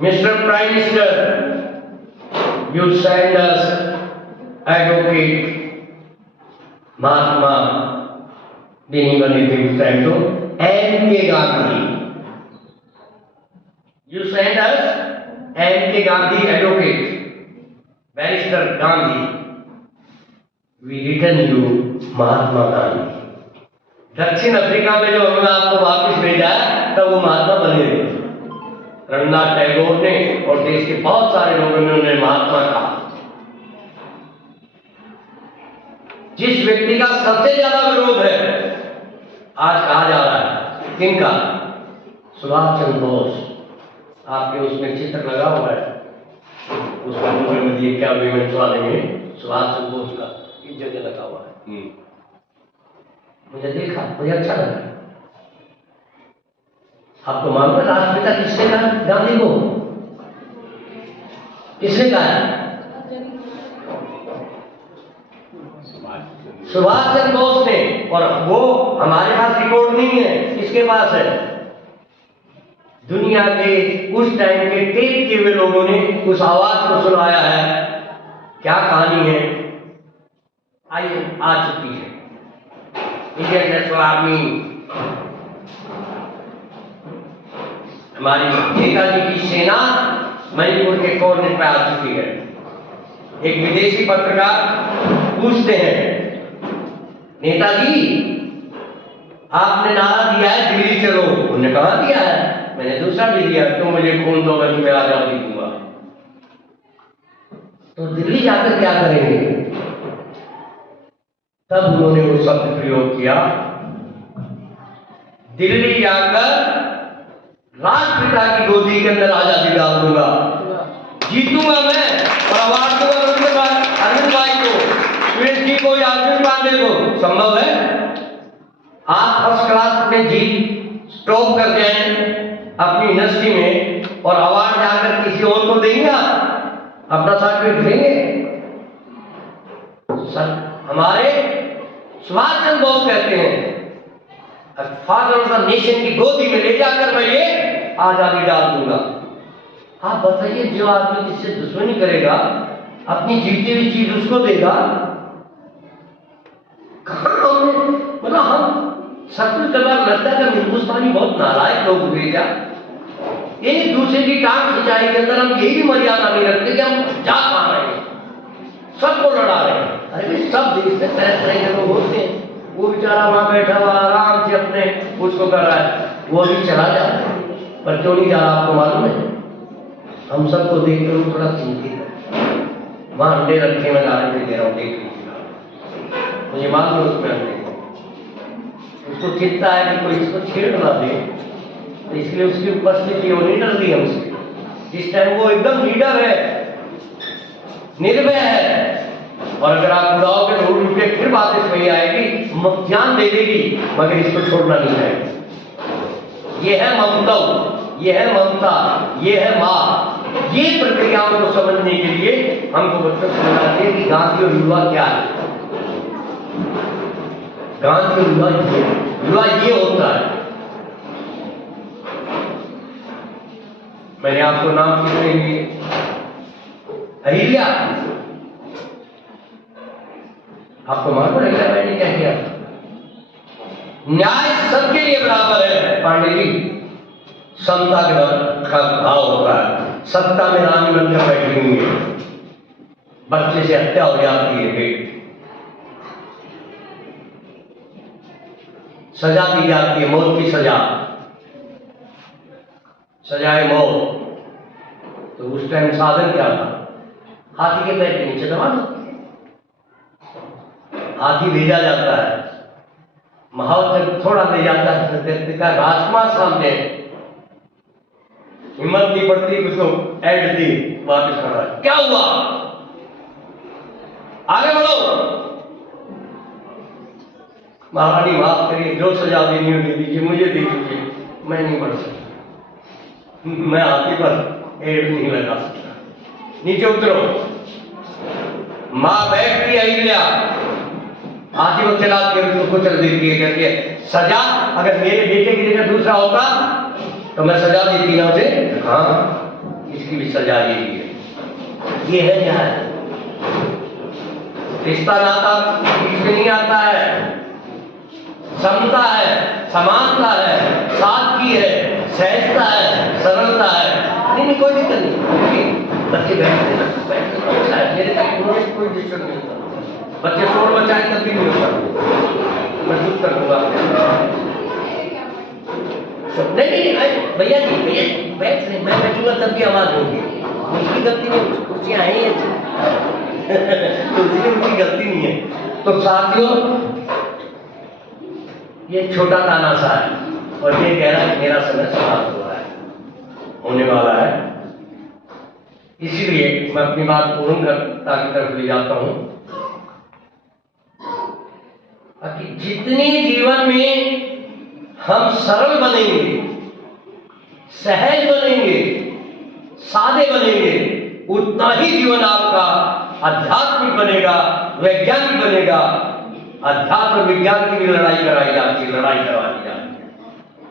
mister prime minister, you send us advocate Mahatma M K Gandhi, you send us M K Gandhi advocate barrister Gandhi, we return you Mahatma Gandhi. दक्षिण अफ्रीका में जो हमने आपको वापस भेजा है तब वो महात्मा बने हुए। रविन्द्रनाथ टैगोर ने और देश के बहुत सारे लोगों ने उन्हें महात्मा कहा। जिस व्यक्ति का सबसे ज्यादा विरोध है आज कहा जा रहा है, किनका? सुभाष चंद्र बोस। आपके उसमें चित्र लगा हुआ है, उसका में दिए क्या विमेंस वाले में सुभाष चंद्र बोस का इस जगह लगा हुआ है। मुझे देखा, मुझे अच्छा लगा। आपको मालूम है राष्ट्रपिता किसने कहा गांधी को? किसने कहा? सुभाष चंद्र बोस ने। और वो हमारे पास रिकॉर्ड नहीं है, किसके पास है? दुनिया के उस टाइम के टेप किए हुए लोगों ने उस आवाज को सुनाया है। क्या कहानी है? आइए, आ चुकी है इंडियन नेशनल आर्मी, हमारी नेताजी की सेना मणिपुर के कोने पे आ चुकी है। एक विदेशी पत्रकार पूछते हैं, नेताजी आपने नारा दिया है दिल्ली चलो। उन्होंने कहा दिया है? मैंने दूसरा भी दिया, तुम मुझे खून दोगे तो मैं आजादी दूंगा। तो दिल्ली जाकर क्या करेंगे? तब उन्होंने वो शब्द प्रयोग किया, दिल्ली जाकर राष्ट्रपिता की गोदी के अंदर आजादी डाल दूंगा, जीतूंगा मैं और अवार्ड दूंगा अरविंद भाई को, सुरेश जी को या अर्जुन पांडे को। संभव है? आप फर्स्ट क्लास में जीत स्टॉप कर जाए अपनी इंडस्ट्री में और अवार्ड जाकर किसी और को देंगे, अपना सर्टिफिकेट देंगे? सर, हमारे सुभाष चंद्र बोस कहते हैं, फादर ऑफ द नेशन की गोदी में ले जाकर मैं ये आजादी डाल दूंगा। आप बताइए, जो आदमी किससे दुश्मनी करेगा अपनी जीती हुई चीज उसको देगा? कहां हमने, मतलब हम सब कुछ करवा लगता है कि हिंदुस्तानी बहुत नालायक लोग हुए क्या? एक दूसरे की टांग खिंचाई के अंदर हम यही भी मर्यादा नहीं रखते कि हम जा पा रहे हैं, सबको लड़ा रहे हैं। अरे सब देश में तरह तरह के लोग होते हैं, वो बेचारा वहां बैठा हुआ आराम से अपने उसको कर रहा है, वो भी चला जाता है, पर क्यों नहीं जा रहा आपको मालूम है? हम सबको देख कर थोड़ा चिंतित है। वहां अंडे रखे, मैं गाड़ी में दे रहा हूँ, देख लीजिएगा, मुझे मालूम है उसमें अंडे। उसको चिंता है कि कोई इसको छेड़ ना दे, तो इसलिए उसकी उपस्थिति होनी डरती है उसकी। जिस टाइम वो एकदम लीडर है, निर्भय है, और अगर आप बुलाओगे तो उठ के फिर वापस वही आएगी, जान दे देगी, मगर इसको छोड़ना नहीं है। ये है ममता, ये है ममता, ये है मां। ये प्रक्रियाओं को समझने के लिए हमको बच्चों को बताते हैं कि गांधी और युवा क्या है। गांधी और युवा ये होता है। मैंने आपको नाम कितने लिए? अहिल्या। आपको मालूम है क्या मैंने क्या किया? न्याय सबके लिए बराबर है पांडे जी, समता का भाव होता है। सत्ता में रानी बनकर बैठी हुई है, बच्चे से हत्या हो जाती है, सजा दी जाती है, मौत की सजा, सजाए मौत। तो उस टाइम साधन क्या था? हाथी के पैर के नीचे दबा दो, हाथी भेजा जाता है, महावत जब थोड़ा ले जाता है, व्यक्ति का राजकुमार सामने, हिम्मत नहीं पड़ती, उसको ऐड दी, वापिस खड़ा, क्या हुआ, आगे बढ़ो, महारानी माफ करिए, जो सजा देनी हो दे दीजिए, मुझे दे दीजिए, मैं नहीं बढ़ सकता, मैं हाथी पर ऐड नहीं लगा सकता, नीचे उतरो। मां बैठती अहिल्या, हाथी को चला के उसको कुचल देती है, कहती है सजा, अगर मेरे बेटे की जगह दूसरा होता तो मैं सजा देती ना उसे। हाँ, इसकी भी सजा यही है। ये है न्याय। रिश्ता नाता बीच में नहीं आता है, समता है, समानता है, सादगी है, सहजता है, सरलता है। नहीं, कोई दिक्कत नहीं, बच्चे बैठते हैं, अच्छा है, मेरे तक कोई डिस्टर्ब नहीं होता, बच्चे शोर बचाए तब भी नहीं होता, मैं चुप कर दूंगा। नहीं भैया जी, बैठ रहे, मैं बैठूंगा तब भी आवाज होगी, उसकी गलती नहीं, कुर्सियां आई हैं तो इसलिए उनकी गलती नहीं है। तो साथियों, ये छोटा तानाशाह है और ये कह रहा है मेरा समय समाप्त हुआ है, होने वाला है। इसीलिए मैं अपनी बात पूर्णता की तरफ ले जाता हूं कि जितनी जीवन में हम सरल बनेंगे, सहज बनेंगे, सादे बनेंगे, उतना ही जीवन आपका आध्यात्मिक बनेगा, वैज्ञानिक बनेगा। अध्यात्म और विज्ञान की भी लड़ाई कराई जाती है, लड़ाई करवाई जाती है।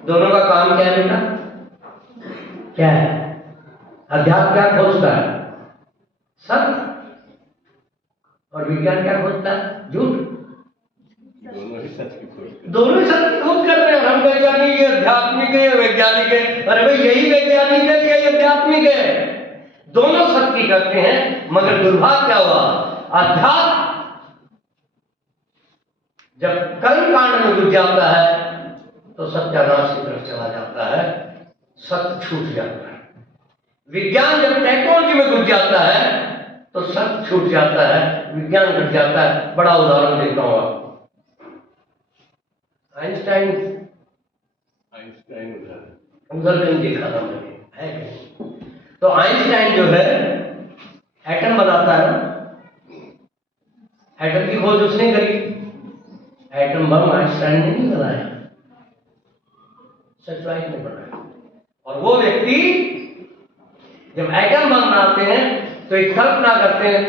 दोनों का काम क्या है बेटा? क्या है? अध्यात्म क्या खोजता है? सत्य। और विज्ञान क्या खोजता है? झूठ। दोनों ही सच की खोज, दोनों ही सत्य की खोज कर रहे हैं। हम वैज्ञानिक है, आध्यात्मिक है, वैज्ञानिक है। अरे भाई, यही वैज्ञानिक है कि यही आध्यात्मिक है? दोनों सत्य की करते हैं, मगर दुर्भाग्य क्या हुआ? अध्यात्म जब कर्म कांड में घुस जाता है तो सत्यानाश की तरफ चला जाता है, सत्य छूट जाता है। विज्ञान जब टेक्नोलॉजी में घुस जाता है तो सत्य छूट जाता है, विज्ञान घट जाता है। बड़ा उदाहरण देता हूं आपको। आइंस्टाइन उधर कहीं देखा था मैंने, है कहीं। तो आइंस्टाइन जो है एटम बनाता है ना, एटम की खोज उसने करी। एटम बम आइंस्टाइन ने नहीं बनाया, सचवाई ने बनाया। और वो व्यक्ति जब एटम बम बनाते हैं तो एक कल्पना करते हैं।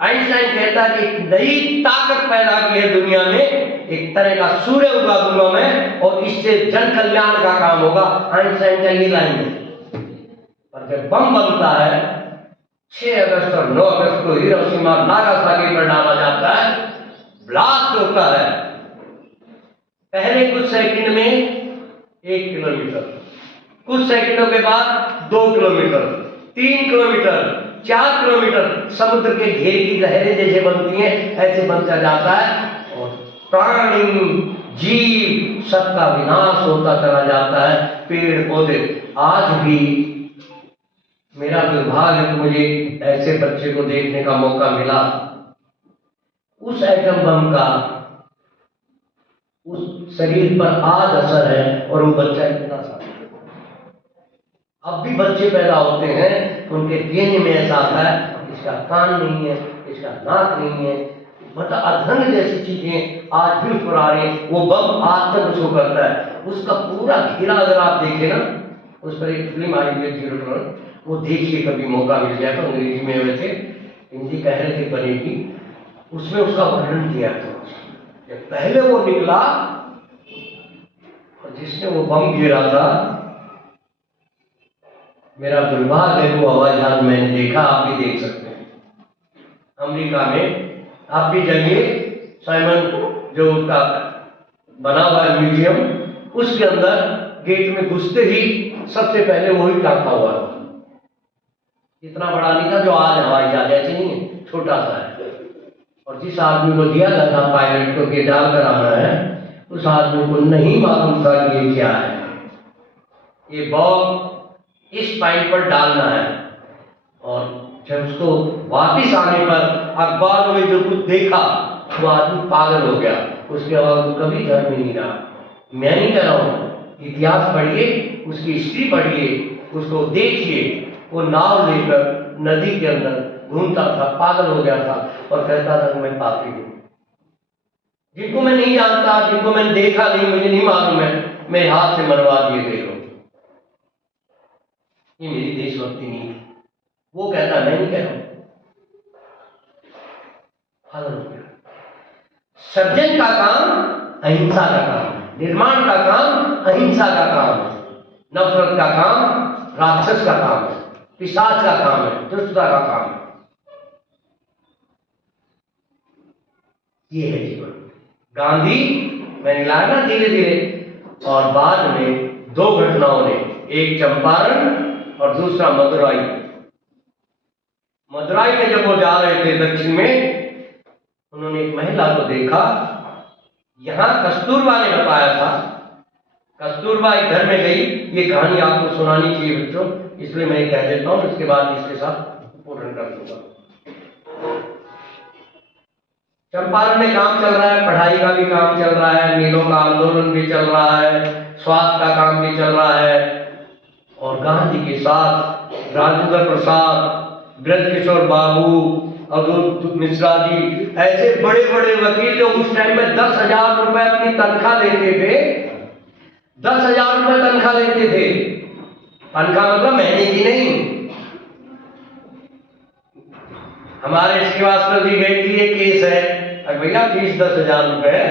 आइंस्टाइन कहता है कि एक नई ताकत पैदा की है दुनिया में, एक तरह का सूर्य उगा दूंगा मैं और इससे जन कल्याण का काम होगा। आइंस्टाइन का ये लाइन है। पर जब बम बनता है 6 अगस्त और 9 अगस्त को हिरोशिमा नागासाकी पर डाला जाता है, ब्लास्ट होता है। पहले कुछ सेकंड में 1 किलोमीटर, कुछ सेकंडों के बाद 2 किलोमीटर, 3 किलोमीटर, 4 किलोमीटर समुद्र के घेर की लहरें जैसे बनती हैं, ऐसे बनता जाता है और प्राणी जीव सबका विनाश होता चला जाता है। पेड़ पौधे। आज भी मेरा दुर्भाग्य है कि मुझे ऐसे बच्चे को देखने का मौका मिला। उस एटम बम का उस शरीर पर आज असर है और वो बच्चा इतना सा। अब भी बच्चे पैदा होते हैं तो उनके डीएनए में ऐसा आता है, इसका कान नहीं है, इसका नाक नहीं है, मतलब अधंग जैसी चीजें आज भी उस पर आ रही हैं। वो बम आज तक उसको करता है। उसका पूरा घेरा अगर आप देखें ना, उस पर एक फिल्म आई हुई है, वो देखिए कभी मौका मिल जाए तो। अंग्रेजी में वैसे, हिंदी कह रहे थे बनेगी, उसमें उसका वर्णन किया था। पहले वो निकला और जिसने वो बम गिरा था, मेरा दुर्भाग्य है वो हवाई जहाज मैंने देखा, आप भी देख सकते हैं अमेरिका में। आप भी जाइए, साइमन जो उसका बना हुआ है म्यूजियम, उसके अंदर गेट में घुसते ही सबसे पहले वही टाँका हुआ था। इतना बड़ा नहीं था जो आज हवाई जहाज, ऐसे नहीं है, छोटा सा है। और जिस आदमी को दिया गया था पायलट को कि डाल कर आना है, उस आदमी को नहीं मालूम था कि ये क्या है। ये बॉम्ब इस पॉइंट पर डालना है। और जब उसको वापिस आने पर अखबारों में जो कुछ देखा, वो आदमी पागल हो गया। उसके बाद वो कभी घर में नहीं रहा। मैं नहीं कह रहा हूँ, इतिहास पढ़िए, उसकी हिस्ट्री पढ़िए, उसको देखिए। वो नाव लेकर नदी के अंदर घूमता था, पागल हो गया था और कहता था कि मैं पापी हूँ। जिनको मैं नहीं जानता, जिनको मैंने देखा नहीं, मुझे नहीं मालूम है, मेरे हाथ से मरवा दिए गए लोग। ये मेरी देशभक्ति नहीं है। वो कहता मैं नहीं कह रहा हूं, पागल हो गया। सर्जन का काम अहिंसा का काम है, निर्माण का काम अहिंसा का काम है, नफरत का काम राक्षस का काम है, पिशाच का काम है, दुष्टता का काम है। ये है जीवन। गांधी मैंने लाया ना धीरे धीरे। और बाद में दो घटनाओं ने, एक चंपारण और दूसरा मदुराई। मदुराई में जब वो जा रहे थे दक्षिण में, उन्होंने एक महिला को देखा। यहां कस्तूरबा ने बताया था। कस्तूरबा एक घर में गई। ये कहानी आपको सुनानी चाहिए बच्चों, इसलिए मैं कह देता हूं, उसके बाद इसके साथ पूर्ण कर दूंगा। चंपारण में काम चल रहा है, पढ़ाई का भी काम चल रहा है, नीलों का आंदोलन भी चल रहा है, स्वास्थ्य का काम भी चल रहा है। और गांधी के साथ राजेंद्र प्रसाद, ब्रजकिशोर बाबू, अवधूत मिश्रा जी, ऐसे बड़े बड़े वकील जो उस टाइम में 10,000 रुपए अपनी तनख्वाह लेते थे। 10,000 रुपए तनख्वाह लेते थे। तनख्वाह मतलब महीने की नहीं। हमारे श्रीवास्तव जी गए थी, ये केस है, अरे भैया फीस 10,000 रुपए है।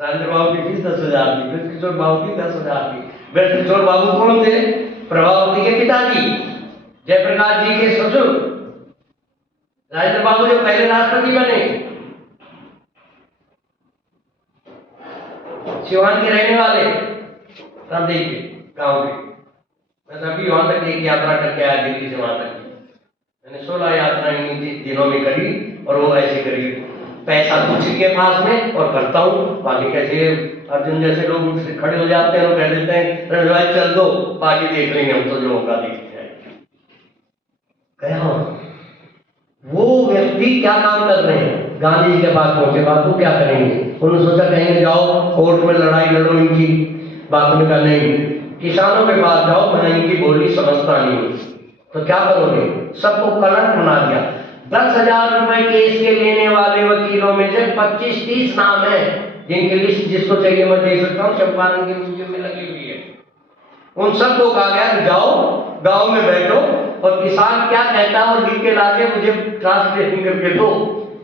राजेंद्र बाबू की फीस 10,000 थी, ब्रजकिशोर बाबू की 10,000 थी। ब्रजकिशोर बाबू कौन थे? प्रभावती के पिताजी, जयप्रकाश जी के ससुर। राजेंद्र बाबू जो पहले राष्ट्रपति बने, सिवान के रहने वाले, रामदेव के गांव के। मैं अभी वहां तक एक यात्रा करके आया, दिल्ली से वहां तक। मैंने 16 यात्राएं इन दिनों में करी, और वो ऐसे करी। पैसा कुछ के पास में और करता हूँ, बाकी कैसे अर्जुन जैसे लोग मुझसे खड़े हो जाते हैं, वो कह देते हैं रणभाई चल दो, बाकी देख लेंगे, हम तो जो होगा देख जाएंगे। कहा वो व्यक्ति क्या काम कर रहे हैं? गांधी जी के पास पहुंचे, बात वो क्या करेंगे? उन्होंने सोचा कहेंगे जाओ कोर्ट में लड़ाई लड़ो इनकी बात में। का नहीं, किसानों के पास जाओ, मैं इनकी बोली समझता नहीं हूं। तो क्या करोगे? सबको कलंक बना दिया। 10,000 रुपए केस के लेने वाले वकीलों में से 25-30 नाम है, जिनकी लिस्ट जिसको चाहिए मैं दे सकता हूँ, चंपारण के म्यूजियम में लगी हुई है। उन सबको कहा गया जाओ गांव में बैठो और किसान क्या कहता है और लिख के लाके मुझे ट्रांसलेशन करके दो,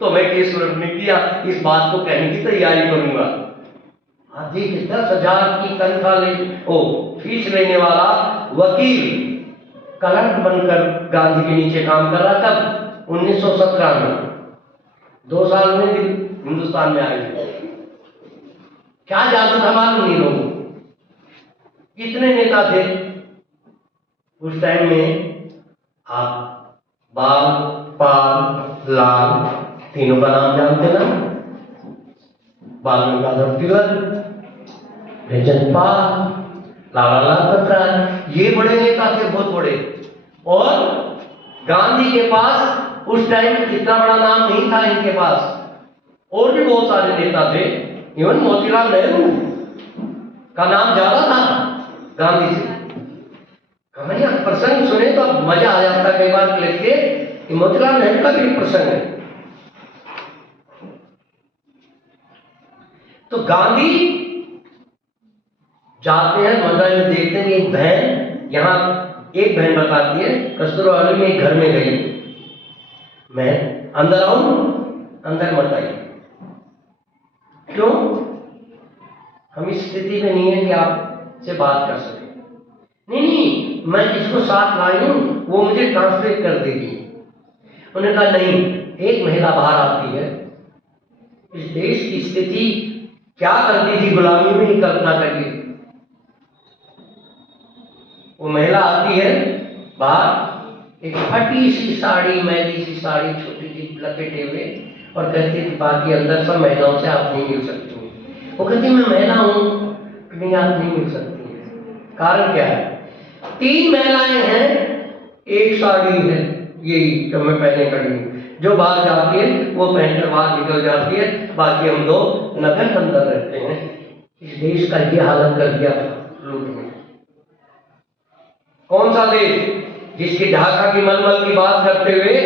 तो मैं केस लड़ने की या इस बात को कहने की तैयारी करूंगा। हाँ देखिए, 10,000 की तनख्वाह फीस लेने वाला वकील कलंक बनकर गांधी के नीचे काम कर रहा था। 1917 में 2 साल में हिंदुस्तान में आए। क्या जादू था मालूम नहीं लोगों को। कितने नेता थे उस टाइम में? आप बाल, पाल, लाल, तीनों का नाम जानते ना? बाल गंगाधर तिलक, रजन पाल, लाला लाजपत, ये बड़े नेता थे, बहुत बड़े। और गांधी के पास उस टाइम इतना बड़ा नाम नहीं था इनके पास, और भी बहुत सारे नेता थे। इवन मोतीलाल नेहरू का नाम ज्यादा था गांधी से। कहानियां प्रसंग सुने तो अब मजा आ जाता कई बार लिख के कि मोतीलाल नेहरू का भी प्रसंग है। तो गांधी जाते हैं मदुरई में, देखते हैं एक बहन, यहाँ एक बहन बताती है कस्तूरबा में एक घर में गई, मैं अंदर आऊं, अंदर मत आइए। क्यों? हम इस स्थिति में नहीं है कि आपसे बात कर सके। नहीं, मैं जिसको साथ लाई हूं वो मुझे ट्रांसलेट कर देगी। उन्होंने कहा नहीं, एक महिला बाहर आती है। इस देश की स्थिति क्या करती थी, गुलामी में ही कल्पना करिए। वो महिला आती है बाहर, एक फटी सी साड़ी, मैली सी साड़ी, छोटी सी लपेटे हुए, और कहती थी बाकी अंदर सब महिलाओं से आप नहीं मिल सकती। वो कहती मैं महिला हूँ, नहीं आप नहीं मिल सकती। कारण क्या है? 3 महिलाएं हैं, एक साड़ी है यही जो मैं पहने खड़ी हूँ, जो बाहर जाती है वो पहनकर बाहर निकल जाती है, बाकी हम लोग नगर अंदर रहते हैं। इस देश का ये हालत कर दिया था लूट ने। कौन सा देश जिसकी ढाका की मलमल की बात करते हुए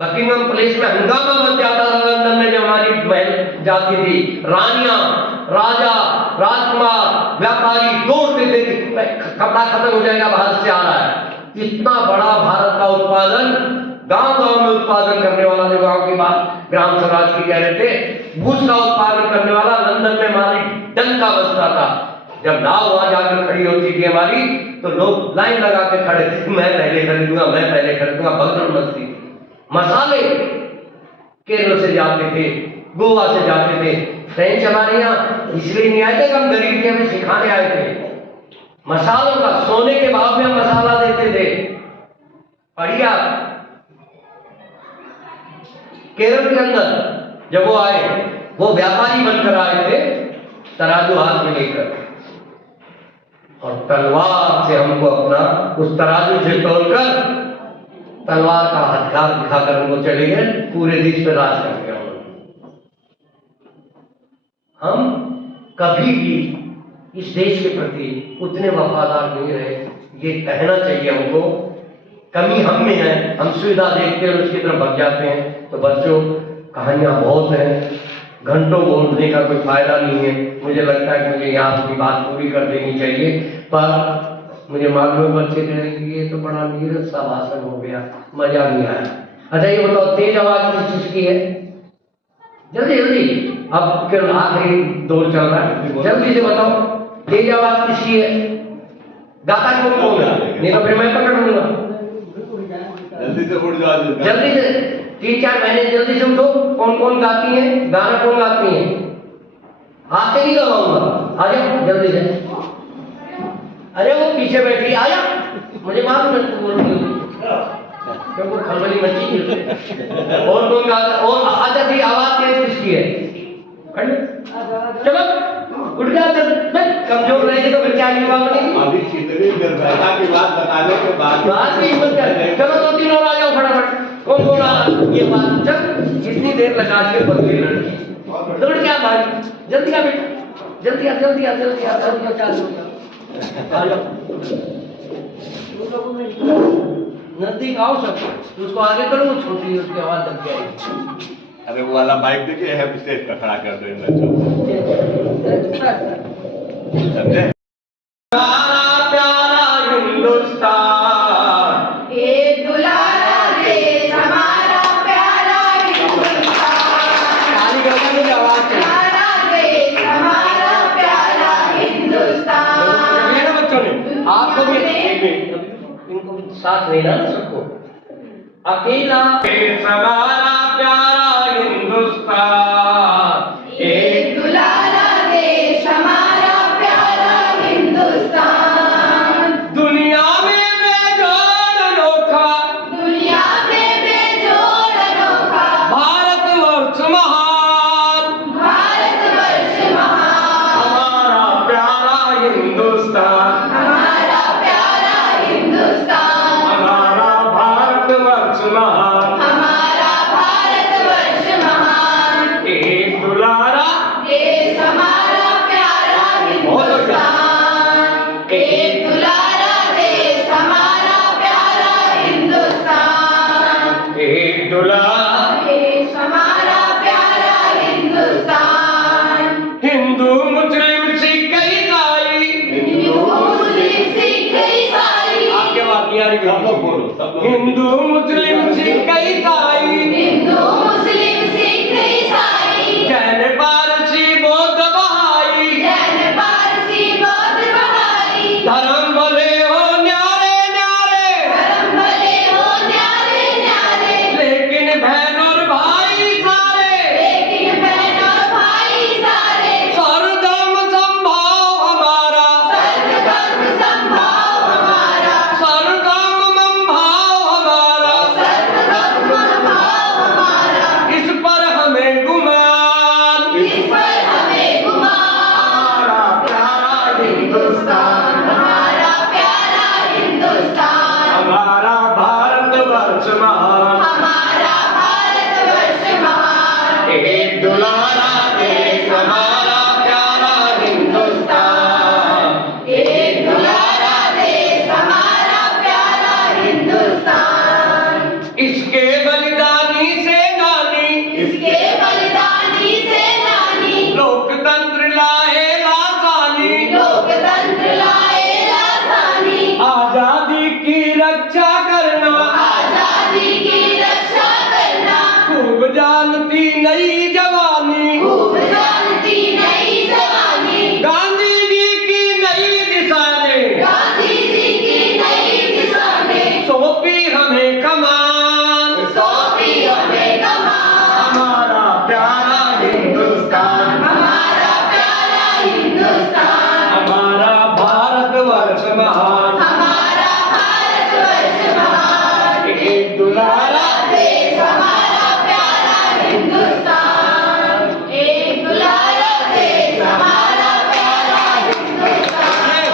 बकिंगम पैलेस में हंगामा मच जाता था लंदन में, जब हमारी महल जाती थी, रानियां, राजा, राजकुमार, व्यापारी दौड़ते थे, कपड़ा खत्म हो जाएगा, बाहर से आ रहा है। इतना बड़ा भारत का उत्पादन, गांव-गांव में उत्पादन करने वाला, जो गांव की बात ग्राम स्वराज की कह रहे थे, बूझ का उत्पादन करने वाला लंदन में हमारी डंका बजता था। जब नाव वहां जाकर खड़ी होती थी हमारी, तो लोग लाइन लगा के खड़े थे, मैं पहले खरीदूंगा, मैं पहले खरीदूंगा, भगदड़ मचती थी। मसाले केरल से जाते थे, गोवा से जाते थे। फ्रेंच हमारे यहाँ इसलिए नहीं आए थे कि हम गरीब थे, हमें सिखाने आए थे। मसालों का सोने के भाव में हम मसाला देते थे। पढ़िए आप, केरल के अंदर जब वो आए, वो व्यापारी बनकर आए थे, तराजू हाथ में लेकर, और तलवार से हमको अपना उस तराजू से तोड़कर तलवार का हथियार दिखाकर उनको चले गए, पूरे देश पे राज कर गया उन्होंने। हम कभी भी इस देश के प्रति उतने वफादार नहीं रहे, ये कहना चाहिए हमको। कमी हम में है, हम सुविधा देखते हैं और उसकी तरफ भाग जाते हैं। तो बच्चों, कहानियां बहुत हैं, घंटों बोलने का कोई फायदा नहीं है। मुझे लगता है कि मुझे यहाँ अपनी बात पूरी कर देनी चाहिए, पर मुझे मालूम है बच्चे कह रहे कि ये तो बड़ा नीरस सा भाषण हो गया, मजा नहीं आया। अच्छा ये बताओ, तेज आवाज किस चीज की है? जल्दी जल्दी, अब फिर आखिरी दौर चल रहा है, जल्दी से बताओ, तेज आवाज किसकी है? गाता कौन कौन है? नहीं तो फिर मैं पकड़ लूंगा। जल्दी से उठ जाओ, जल्दी से, 3-4 महीने जल्दी से उठो। कौन कौन गाती है गाना, कौन गाती है? आते नहीं गवाऊंगा, आ जाओ जल्दी से। अरे वो पीछे बैठी, आया, मुझे मालूम है तू बोलोगे, क्योंकि खलबली मची है। और कौन गाता? और आजा भी आवाज तेज किसकी है? चलो उठ जा, चल, कमजोर रहेगी तो फिर क्या युवा बनेगी? अभी कितनी निर्भयता की बात बताने के बाद बात की हिम्मत कर। चलो 2-3 और आ जाओ फटाफट। कौन बोला ये बात? चल, इतनी देर लगा के बदली लड़की, दौड़ क्या भाई, जल्दी आ बेटा, जल्दी आ, जल्दी आ, जल्दी आ, जल्दी आ, जल्दी आ। नजदीक आओ सब, उसको आगे करो, वो छोटी उसकी आवाज दब जाएगी। अरे वो वाला बाइक देखिए, है स्टेज पर खड़ा कर दो इन बच्चों को, समझे? प्यारा हिंदुस्तान, एक दुलारा देश हमारा प्यारा हिंदुस्तान, आवाज प्यारा देश हमारा प्यारा हिंदुस्तान। बच्चों ने आपको भी इनको साथ लेना ना सबको। अकेला देश हमारा प्यारा हिंदुस्तान, एक दुलारा देश हमारा प्यारा हिंदुस्तान, दुनिया में बेजोड़ अनोखा, दुनिया में बेजोड़ अनोखा, भारतवर्ष महान, भारतवर्ष महान, हमारा प्यारा हिंदुस्तान, हमारा प्यारा हिंदुस्तान, हमारा भारतवर्ष महान, हमारा भारतवर्ष महान, एक दुलारा देश हमारा प्यारा हिंदुस्तान, एक दुलारा देश हमारा प्यारा हिंदुस्तान, एक दुलारा देश हमारा प्यारा हिंदुस्तान, हिंदू मुस्लिम सिख ईसाई, हिंदू मुस्लिम सिख ईसाई, आपके वाक्य सब लोग बोलो, सब लोग। हिंदू मुस्लिम सिख ईसाई, हिंदू मुस्लिम सिख ईसाई, जैन पारसी बौद्ध बहाई, जैन पारसी बौद्ध बहाई, धर्म भले हो न्यारे न्यारे, धर्म भले हो न्यारे न्यारे, लेकिन बहन और भाई सारे, लेकिन बहन और भाई सारे, सर्वधर्म संभाव हमारा, सर्वधर्म संभाव महान, हमारा भारतवर्ष महान, एक दुलारा देश हमारा प्यारा हिंदुस्तान, एक दुलारा देश हमारा प्यारा हिंदुस्तान,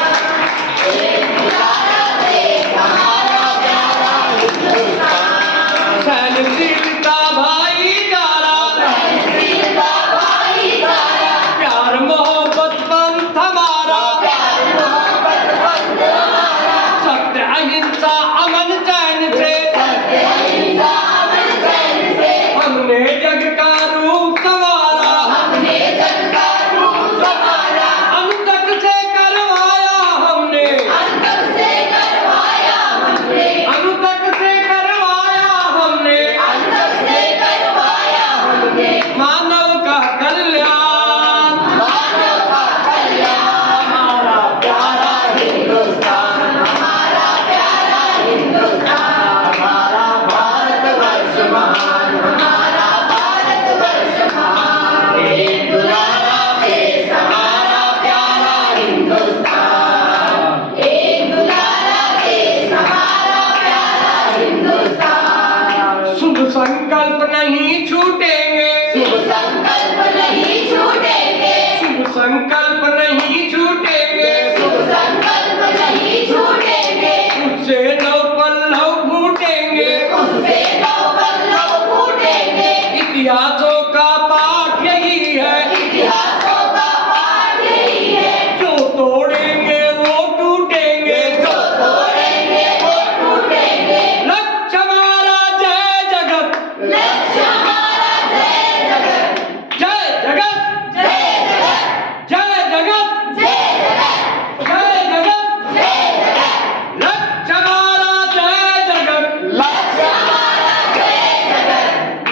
एक दुलारा देश हमारा प्यारा हिंदुस्तान। सहनशीलता भाईचारा, सहनशीलता भाईचारा, प्यार मोहब्बत पंथ हमारा, प्यार मोहब्बत पंथ हमारा, सत्य अहिंसा अमन चैन से, सत्य अहिंसा अमन चैन से, हमने जग का रूप संवारा, हमने जग का रूप संवारा, अंतक से करवाया हमने, अंतक से करवाया हमने, अंतक से करवाया हमने, अंतक से करवाया हमने, मानव का कल्याण, मानव का कल्याण, हमारा प्यारा हिंदुस्तान, हमारा प्यारा हिंदुस्तान, हमारा भारतवर्ष महान, हमारा भारतवर्ष महान, एक दुलारा देश हमारा प्यारा हिंदुस्तान, एक दुलारा देश हमारा प्यारा हिंदुस्तान। शुभ संकल्प नहीं छूटेंगे, शुभ संकल्प नहीं छूटेंगे, शुभ संकल्प नहीं छूटेंगे, शुभ संकल्प नहीं छूटेंगे, उससे नव पल्लव फूटेंगे, उससे नव पल्लव फूटेंगे, इतिहासों का पाठ यही है, इतिहासों का पाठ यही है, जो तोड़ेंगे वो टूटेंगे, जो तोड़ेंगे वो टूटेंगे, लक्ष्य हमारा जय जगत, लक्ष्य हमारा जय जगत, जय जगत, जय जगत, जय जगत, जय जगत, जय जगत, जय जगत, लक्ष्य हमारा जय जगत, लक्ष्य हमारा जय जगत,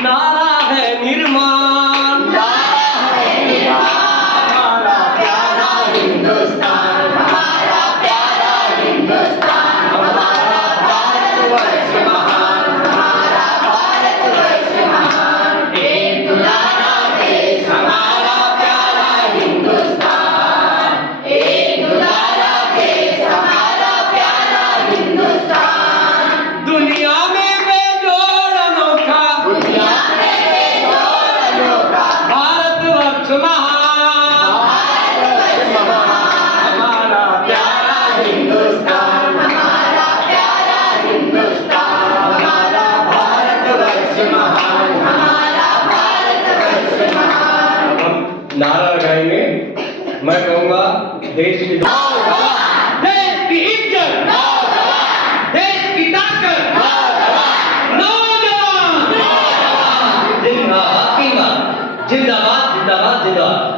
नारा है निर्माण, नारा है निर्माण, हमारा प्यारा हिंदुस्तान, हमारा प्यारा हिंदुस्तान, हमारा भारतवर्ष महान, हमारा भारतवर्ष महान, एक दुलारा देश हमारा प्यारा हिंदुस्तान, एक दुलारा देश हमारा प्यारा हिंदुस्तान, दुनिया में बेजोड़ अनोखा, दुनिया में बेजोड़ अनोखा, भारतवर्ष महान, भारतवर्ष महान, हमारा प्यारा हिंदुस्तान, हमारा प्यारा हिंदुस्तान, हमारा भारतवर्ष महान, हमारा भारतवर्ष महान। हम नारा लगाएंगे, मैं कहूँगा देश की देश की इज्जत, देश की ताकत, नौजवान, जिंदाबाद जिंदाबाद जिंदाबाद जिंदाबाद।